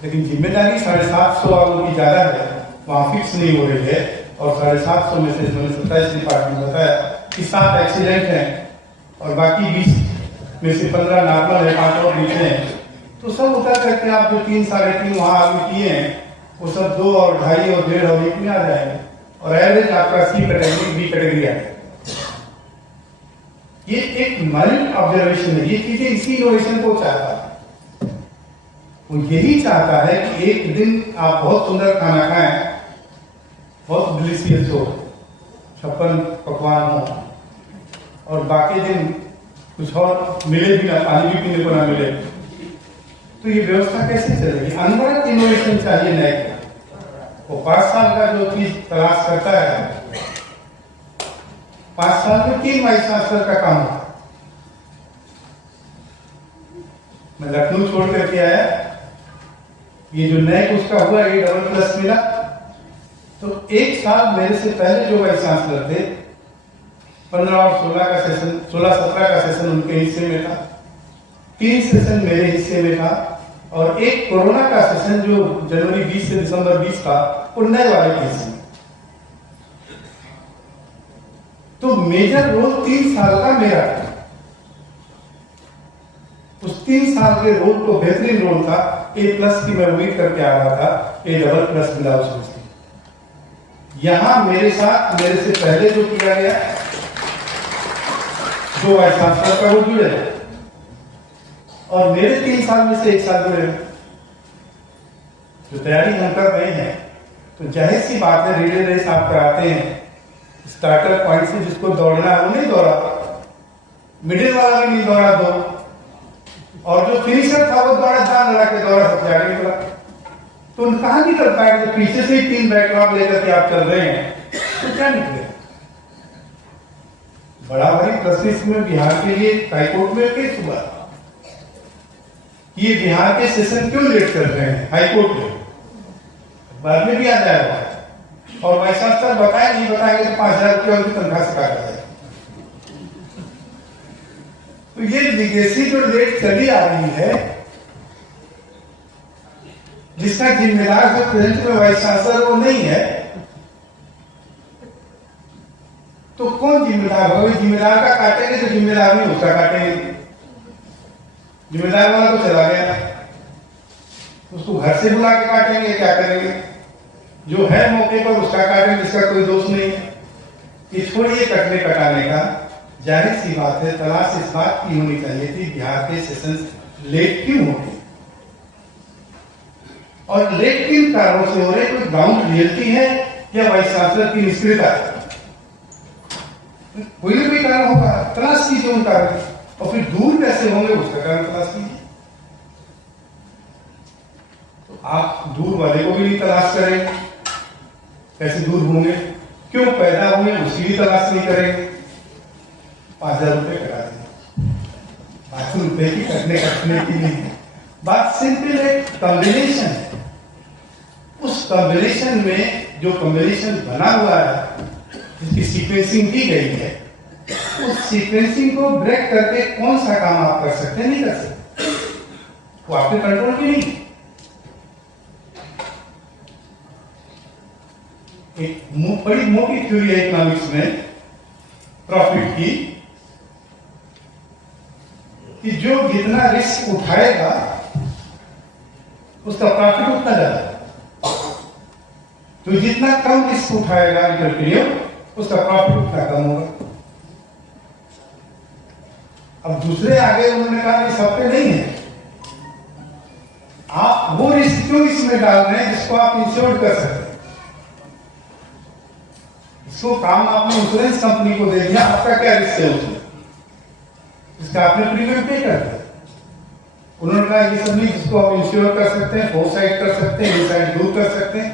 लेकिन जिम्मेदारी 750 वालों की ज्यादा है, वहां फिक्स नहीं हो रही है। और 750 में से 27 डिपार्टमेंट बताया कि 7 एक्सीलेंट हैं और बाकी 20 में से 15 नॉर्मल है, 5 और नीचे हैं। तो सब उतर करके आप जो 3, 3.5 वहां आगे किए हैं, वो सब 2 और 2.5 और 1.5 और 1 में आ जाएंगे और एवरेज आपका C कैटेगरी, B कैटेगरी आ जाएगा। ये एक माइल्ड ऑब्जर्वेशन है। ये चीजें इसी इनोवेशन को चाहता है। वो यही चाहता है कि एक दिन आप बहुत सुंदर खाना खाएं, बहुत डिलीशियस हो, 56 पकवान हो, और बाकी दिन कुछ और मिले भी ना, पानी भी पीने को ना मिले, तो ये व्यवस्था कैसे चलेगी? अनवरत इनोवेशन चाहिए नए को। वो 5 साल का जो चीज तलाश करता है, 5 साल में 3 वाइस चांसलर का काम होता। मैं लखनऊ छोड़ करके आया, ये जो नए उसका हुआ, ये AA+ मिला, तो 1 साल मेरे से पहले जो वाइस चांसलर थे, 15 और 16 का सेशन, 16-17 का सेशन उनके हिस्से में था, 3 सेशन मेरे हिस्से में था, और एक कोरोना का सेशन जो जनवरी 20 से दिसंबर 20 था, वो नए वाले के हिस्से में। तो मेजर रोल 3 साल का मेरा था। उस 3 साल के रोल को बेहतरीन रोल था। A+ की मैं उम्मीद करके आ रहा था, A++ मिला उसमें। यहां मेरे साथ मेरे से पहले जो किया गया, जो वाइस चांसलर का वो जुड़े, और मेरे 3 साल में से 1 साल जुड़े। जो तैयारी हम कर रहे हैं, तो जाहिर सी बात है, रिले रेस आप कराते हैं, स्टार्टर पॉइंट से जिसको दौड़ना है वो नहीं दौड़ा, मिडिल वाला भी नहीं दौड़ा 2, और जो फिनिशर था वो दौड़ा, जान लगा के दौड़ा, सबसे आगे निकला। तो कहां निकल पाएगा? जब पीछे से ही 3 बैकलॉग लेकर के आप चल रहे हैं, तो क्या निकलेगा? बड़ा भारी प्रश्न में बिहार के लिए हाईकोर्ट में केस हुआ, ये बिहार के सेशन क्यों लेट कर रहे हैं हाईकोर्ट में, बाद में भी आ जाएगा। और वाइस चांसलर बताए नहीं बताएंगे तो 5000 रुपया उनकी तनख्वाह से काटा जाएगा। तो ये लिगेसी जो लेट चली आ रही है, जिसका जिम्मेदार जो प्रेजेंट में वाइस चांसलर वो नहीं है, तो कौन जिम्मेदार होगा? जिम्मेदार का काटेंगे तो जिम्मेदार नहीं उसका काटेंगे। जिम्मेदार वाला तो चला गया, उसको घर से बुला के काटेंगे, क्या करेंगे? जो है मौके पर उसका काटेंगे, जिसका कोई दोष नहीं है। ये छोड़िए कटने कटाने का, जाहिर सी बात है तलाश इस बात की होनी चाहिए थी बिहार के सेशन लेट क्यों हो गए और लेट किन कारणों से हो रहे, कोई ग्राउंड रियलिटी है या वाइस चांसलर की निष्क्रियता? कोई ना कोई कारण होगा, तलाश कीजिए उन कारण, और फिर दूर कैसे होंगे उसका कारण तलाश कीजिए। तो आप दूर वाले को भी नहीं तलाश करेंगे, कैसे दूर होंगे? क्यों पैदा हुए उसकी भी तलाश नहीं करेंगे। 5,000 रुपए करा दें, 500 रुपए की कटने की नहीं है बात, सिंपल एक कॉम्बिनेशन है। उस कॉम्बिनेशन में जो कॉम्बिनेशन बना हुआ है, जिसकी सीक्वेंसिंग की गई है, उस सीक्वेंसिंग को ब्रेक करके कौन सा काम आप कर सकते हैं? नहीं कर सकते, वो आपके कंट्रोल में नहीं। एक बड़ी मोटी थ्योरी है इकोनॉमिक्स में प्रॉफिट की, कि जो जितना रिस्क उठाएगा उसका प्रॉफिट उतना ज्यादा, तो जितना कम रिस्क उठाएगा एंटरप्रेन्योर उसका प्रॉफिट उतना कम होगा। अब दूसरे आगे उन्होंने कहा कि सब पे नहीं है, आप वो रिस्क क्यों इसमें डाल रहे हैं जिसको आप इंश्योर कर सकते हैं? इसको काम आपने इंश्योरेंस कंपनी को दे दिया, आपका क्या रिस्क है उसमें? इसका आपने प्रीमियम पे कर दिया। उन्होंने कहा ये सब नहीं, जिसको आप इंश्योर कर सकते हैं, फोरसाइट कर सकते हैं, इनसाइट दूर कर सकते हैं,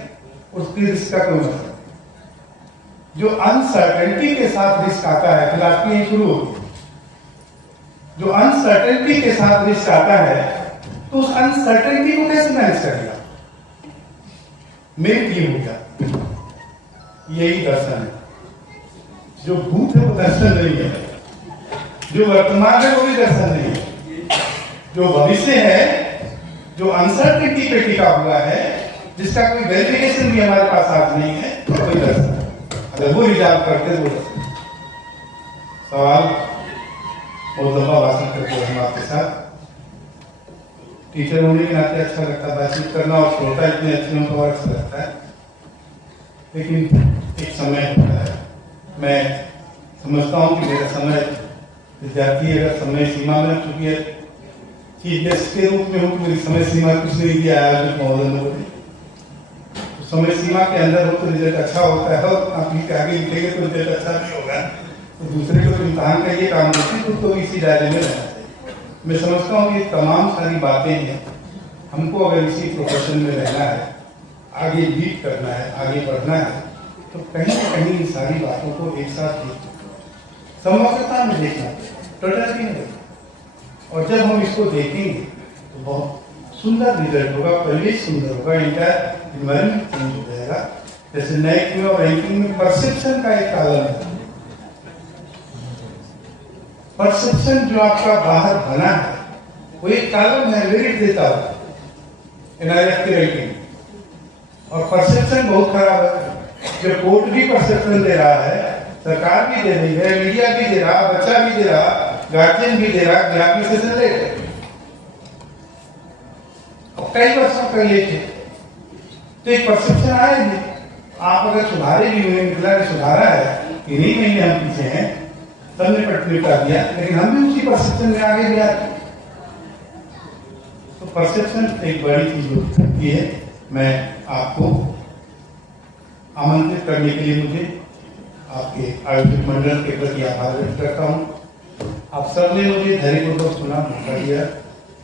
उसकी रिस्क का कोई मतलब नहीं। जो अनसर्टेनिटी के साथ रिस्क आता है, फिर आपकी यही शुरू होगी। जो अनसर्टेनिटी के साथ रिस्क आता है, तो उस अनसर्टेनिटी को कैसे मैनेज करेगा? मेन ये हो गया, यही दर्शन है। जो भूत है वो दर्शन नहीं है, जो वर्तमान है वो भी दर्शन नहीं है, जो भविष्य है, जो अनसर्टेनिटी पे टिका हुआ है, जिसका कोई वेरिफिकेशन भी हमारे पास आज नहीं है, तो कोई दर्शन है। अगर वो रिजॉल्व करते तो दर्शन। सवाल बहुत लंबा भाषण करते हैं हम आपके साथ। टीचर होने के नाते अच्छा लगता है बातचीत करना, और श्रोता इतने अच्छे हों तो और अच्छा लगता है, लेकिन एक समय होता है। मैं समझता हूँ कि मेरा समय, विद्यार्थी अगर समय सीमा में, चूंकि चीफ गेस्ट के रूप में हूँ, तो मेरी समय सीमा कुछ नहीं दिया आयोजक महोदय ने, तो समय सीमा के अंदर हो तो रिजल्ट अच्छा होता है, और आप के आगे लिखेंगे तो रिजल्ट अच्छा नहीं होगा, तो दूसरे को तो इम्तहान का ये काम देते तो इसी दायरे में रहना चाहिए। मैं समझता हूँ ये तमाम सारी बातें हैं, हमको अगर इसी प्रोफेशन में रहना है, आगे लीड करना है, आगे बढ़ना है, तो कहीं ना कहीं इन सारी बातों को एक साथ समग्रता में देखना, टोटलिटी में देखना। और जब हम इसको देखेंगे तो बहुत सुंदर रिजल्ट होगा, परिवेश सुंदर होगा, इंटायर इन्वायरमेंट चेंज हो जाएगा। जैसे नैक में और रैंकिंग में परसेप्शन का एक कारण है, परसेप्शन जो आपका बाहर बना है वो एक कॉलम है, मेरिट देता है एनआईएफ की रैंकिंग, और परसेप्शन बहुत खराब है। जब कोर्ट भी परसेप्शन दे रहा है, सरकार भी दे रही है, मीडिया भी दे रहा, बच्चा भी दे रहा, गार्जियन भी दे रहा कि आपकी सेशन लेट है, और कई वर्षों का लेट है, तो एक परसेप्शन आएगी। आप अगर सुधारे भी हुए, मिथिला ने सुधारा है कि नहीं महीने हम पीछे हैं, सबने निपटा दिया, लेकिन हम भी उसी परसेप्शन में आगे भी आए। तो परसेप्शन एक बड़ी चीज होती है। मैं आपको आमंत्रित करने के लिए मुझे आपके आयोजक मंडल के प्रति आभार व्यक्त करता हूँ। आप सबने मुझे धैर्यपूर्वक सुना, मौका दिया,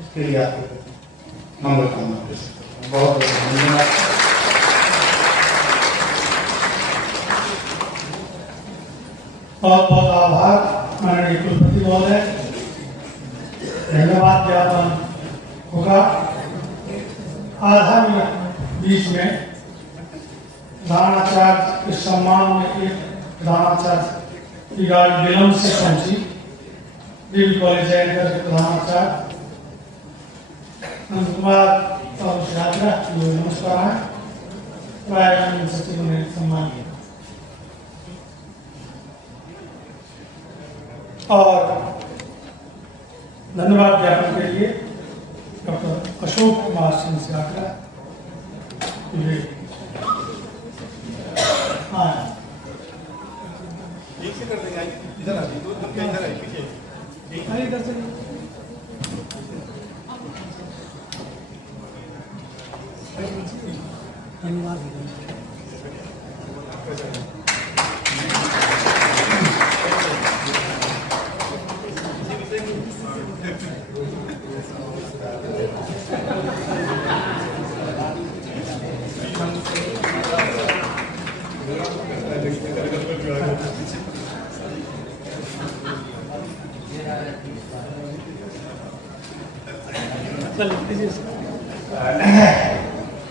उसके लिए आपके प्रति मंगल कामना व्यक्त करता हूँ। बहुत बहुत धन्यवाद। बहुत बहुत आभार माननीय कुलपति महोदय। धन्यवाद ज्ञापन होगा। आधा मिनट बीच में प्रधानाचार्य के सम्मान में एक प्रधानाचार्य की गाड़ी विलंब से पहुंची। बीबी कॉलेज के प्रधानाचार्य नंद कुमार और नमस्कार है प्राय सचिव ने सम्मान किया और धन्यवाद ज्ञापन के लिए डॉक्टर अशोक कुमार सिंह से आकर मुझे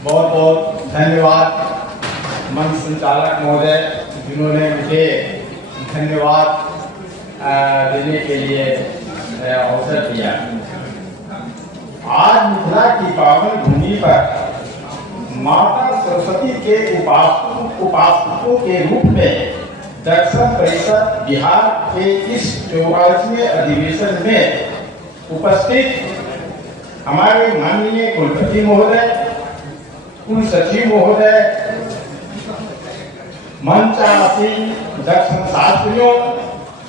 बहुत बहुत धन्यवाद मंच संचालक महोदय जिन्होंने मुझे धन्यवाद देने के लिए अवसर दिया। आज मिथिला की पावन भूमि पर माता सरस्वती के उपासकों के रूप में दर्शन परिषद बिहार के इस 44वें अधिवेशन में उपस्थित हमारे माननीय कुलपति महोदय, कुल सचिव महोदय, मंचासीन दर्शन शास्त्रियों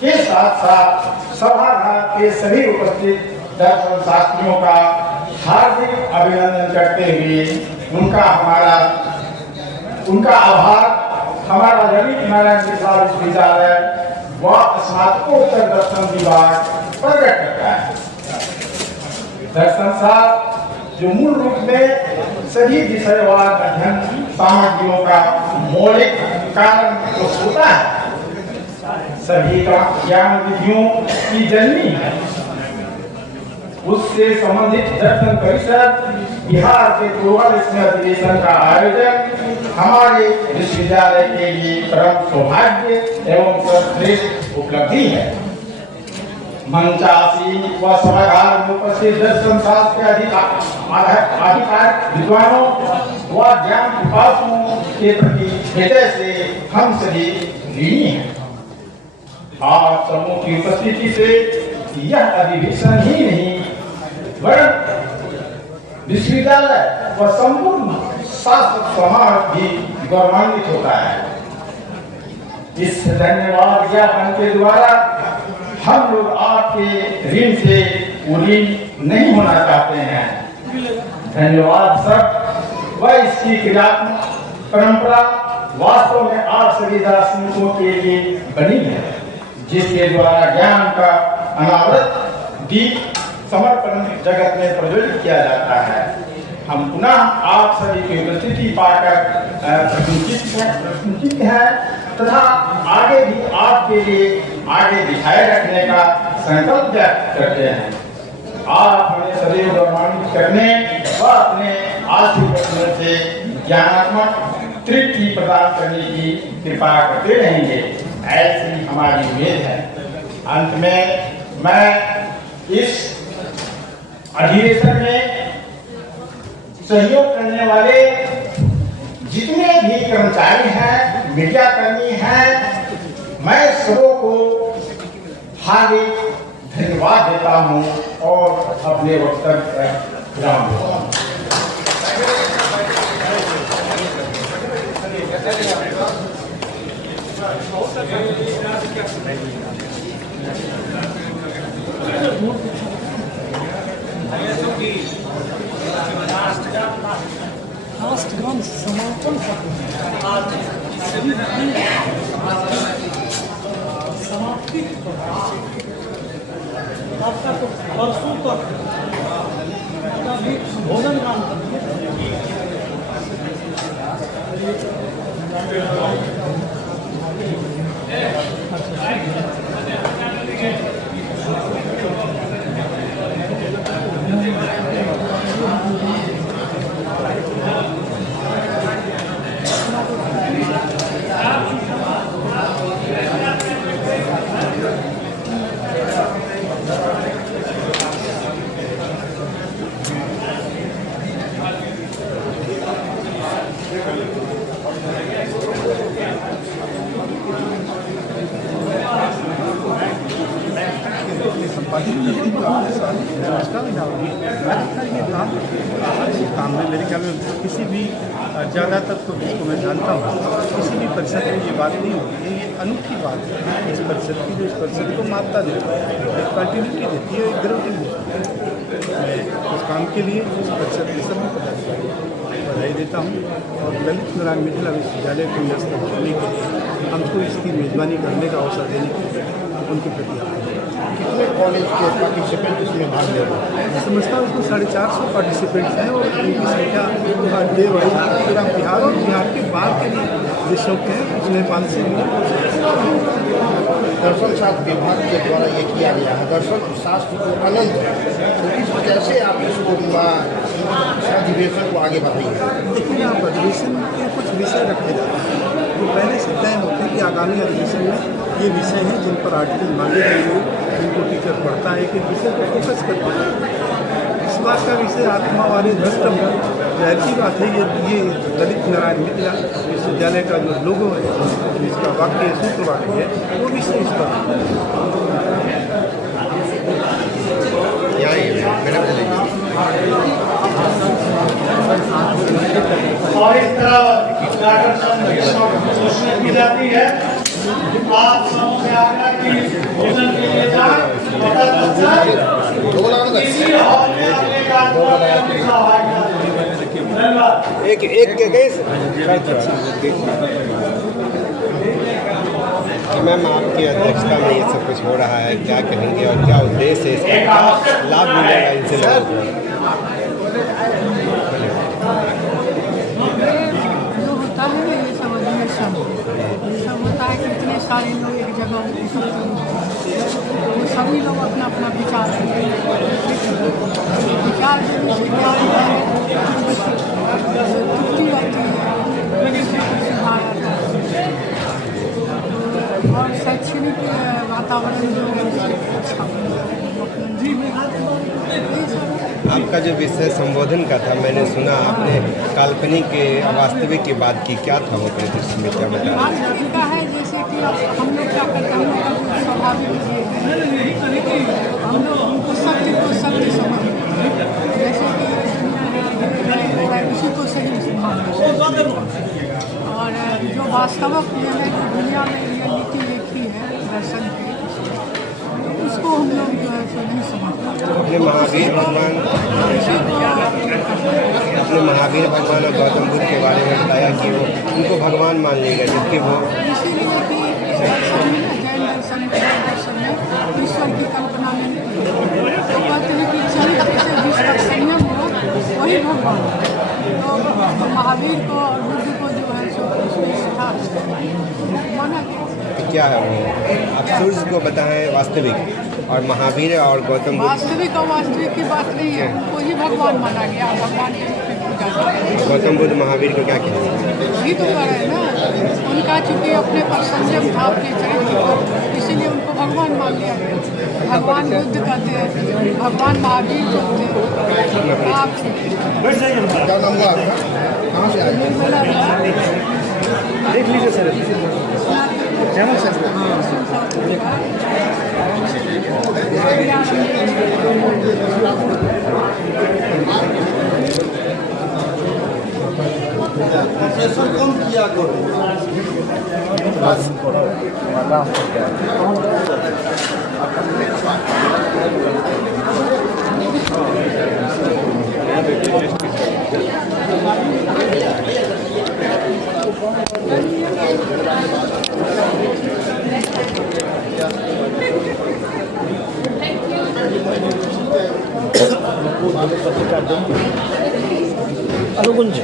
के साथ साथ सभागार के सभी उपस्थित दर्शन शास्त्रियों का हार्दिक अभिनंदन करते हुए उनका आभार हमारा ललित नारायण मिथिला विश्वविद्यालय व स्नातकोत्तर दर्शन विभाग प्रकट करता है। दर्शन शास्त्र जो मूल रूप में सभी विषयवार अध्ययन सामग्रियों का मौलिक कारण होता है, सभी का ज्ञान विधियों की जननी है। उससे संबंधित दर्शन परिषद बिहार के 44वें अधिवेशन का आयोजन हमारे विश्वविद्यालय के लिए परम सौभाग्य एवं सर्वश्रेष्ठ उपलब्धि है। मंचासीन व सभागार में उपस्थित दर्शन शास्त्र के अधिकार विद्वानों व ज्ञान उपासकों के प्रति हृदय से हम सभी ऋणी हैं। आप सबों की उपस्थिति से यह अधिवेशन ही नहीं वरन विश्वविद्यालय व संपूर्ण शास्त्र समाज भी गौरवान्वित होता है। इस धन्यवाद ज्ञापन के द्वारा हम लोग आपके ऋण से ऋणी नहीं होना चाहते हैं। धन्यवाद सब व इसकी क्रियात्मक परंपरा वास्तव में आप सभी दार्शनिकों के लिए बनी है, जिसके द्वारा ज्ञान का अनावृत दीप समर्पण जगत में प्रज्वलित किया जाता है। हम पुनः आप सभी की उपस्थिति पाकर प्रसन्नचित्त हैं तथा आगे भी आपके लिए आगे दिखाए रखने का संकल्प व्यक्त करते हैं। आप हमें सदैव गौरवान्वित करने व अपने आशीर्वाद से ज्ञानात्मक तृप्ति प्रदान करने की कृपा करते रहेंगे, ऐसी हमारी उम्मीद है। अंत में मैं इस अधिवेशन में सहयोग करने वाले जितने भी कर्मचारी हैं, मीडिया कर्मी हैं, मैं सबों को हार्दिक धन्यवाद देता हूं और अपने वक्तव्य पर विराम देता हूं। राष्ट्रगान समापन समाप्ति आपका तो परसों तक भोजन गान काम है। मेरे ख्याल में किसी भी ज़्यादातर तो जिसको मैं जानता हूँ किसी भी परिषद में ये बात नहीं होती है। ये अनूठी बात है इस परिषद की, जो इस परिषद को मान्यता देती है, एक कंटिन्यूटी देती है, एक ग्रोथिंग देती है। मैं उस काम के लिए इस परिषद के सभी पदाधिकारियों को बधाई देता हूँ और ललित नारायण मिथिला विश्वविद्यालय को यह स्तर छोड़ने के लिए हमको इसकी मेजबानी करने का अवसर देने के लिए उनके प्रति आभार। कितने कॉलेज के पार्टिसिपेंट इसमें भाग ले रहे हैं? मैं समझता हूँ इसमें 450 पार्टिसिपेंट्स हैं और उनकी संख्या डे वाइज पूरा बिहार और बिहार के बाहर के भी देशों के हैं। कुछ नेपाल से भी। दर्शन शास्त्र विभाग के द्वारा ये किया गया है, दर्शन शास्त्र जो अनंत है, तो इस वजह से आप इसको अधिवेशन को आगे बढ़ाइए। देखिए, आप अधिवेशन के कुछ विषय रखे जाते हैं तो पहले से तय होते हैं कि आगामी अधिवेशन में ये विषय हैं जिन पर आर्टिकल मांगे जाएंगे, जिनको टीचर पढ़ता है कि विषय को फोकस करते हैं। इस बात का विषय आत्मा वाले धर्म, जाहिर सी बात है ये ललित नारायण मिथिला विश्वविद्यालय का जो लोगो है, जिसका वाक्य सूत्र वाक्य है, वो विषय इस पर और इस तरह घोषणा की जाती है। आप समूह से आग्रह की भोजन के लिए जाएं, इसी हॉल में अगले कार्यक्रम में धन्यवाद। एक के गए मैम, आपकी अध्यक्षता में ये सब कुछ हो रहा है, क्या कहेंगे और क्या उद्देश्य है, इसका लाभ मिलेगा इनसे? जो होता है ना, ये सब अधिवेशन सब होता है कि इतने सारे लोग एक जगह वो सभी लोग अपना अपना विचार विचार त्रुटि रहती है और शैक्षणिक वातावरण जो अच्छा आपका जो विषय संबोधन का था, मैंने सुना आपने काल्पनिक वास्तविक की बात की, क्या था वो क्या बता? वास्तविक का है जैसे कि हम लोग क्या करते हैं, हम लोग का स्वाभाविक ये है, हम लोग उनको सत्य को सत्य समझते हैं, जैसे कि उसी को सही मानते और जो वास्तविक जो दुनिया में रियलिटी देखी है दर्शन की, उसको हम लोग जो है सो नहीं समझते। अपने महावीर भगवान और गौतम बुद्ध के बारे में बताया कि वो उनको भगवान मान लेगा, जबकि वो इसीलिए कि जैन दर्शन में ईश्वर की कल्पना नहीं, तो कहते हैं कि चरित्र से जिसका संयम हो वही भगवान। तो महावीर को और बुद्ध को जो है सो माना गया। क्या है वो? आप सूर्य को बताएं वास्तविक, और महावीर और गौतम बुद्ध वास्तविक और वास्तविक की बात नहीं है, उनको ही भगवान माना गया, भगवान के रूप में पूजा करते हैं। गौतम बुद्ध महावीर को क्या कहते? वही तो कर रहे हैं ना, उनका चूंकि अपने पर संयम था अपने चरित्र पर, इसीलिए उनको भगवान मान लिया गया। भगवान बुद्ध कहते हैं, भगवान महावीर कहते हैं। आप क्या नाम हुआ आपका? कहाँ से आए? देख लीजिए सर, चैनल से कौन किया करो अनुकुंज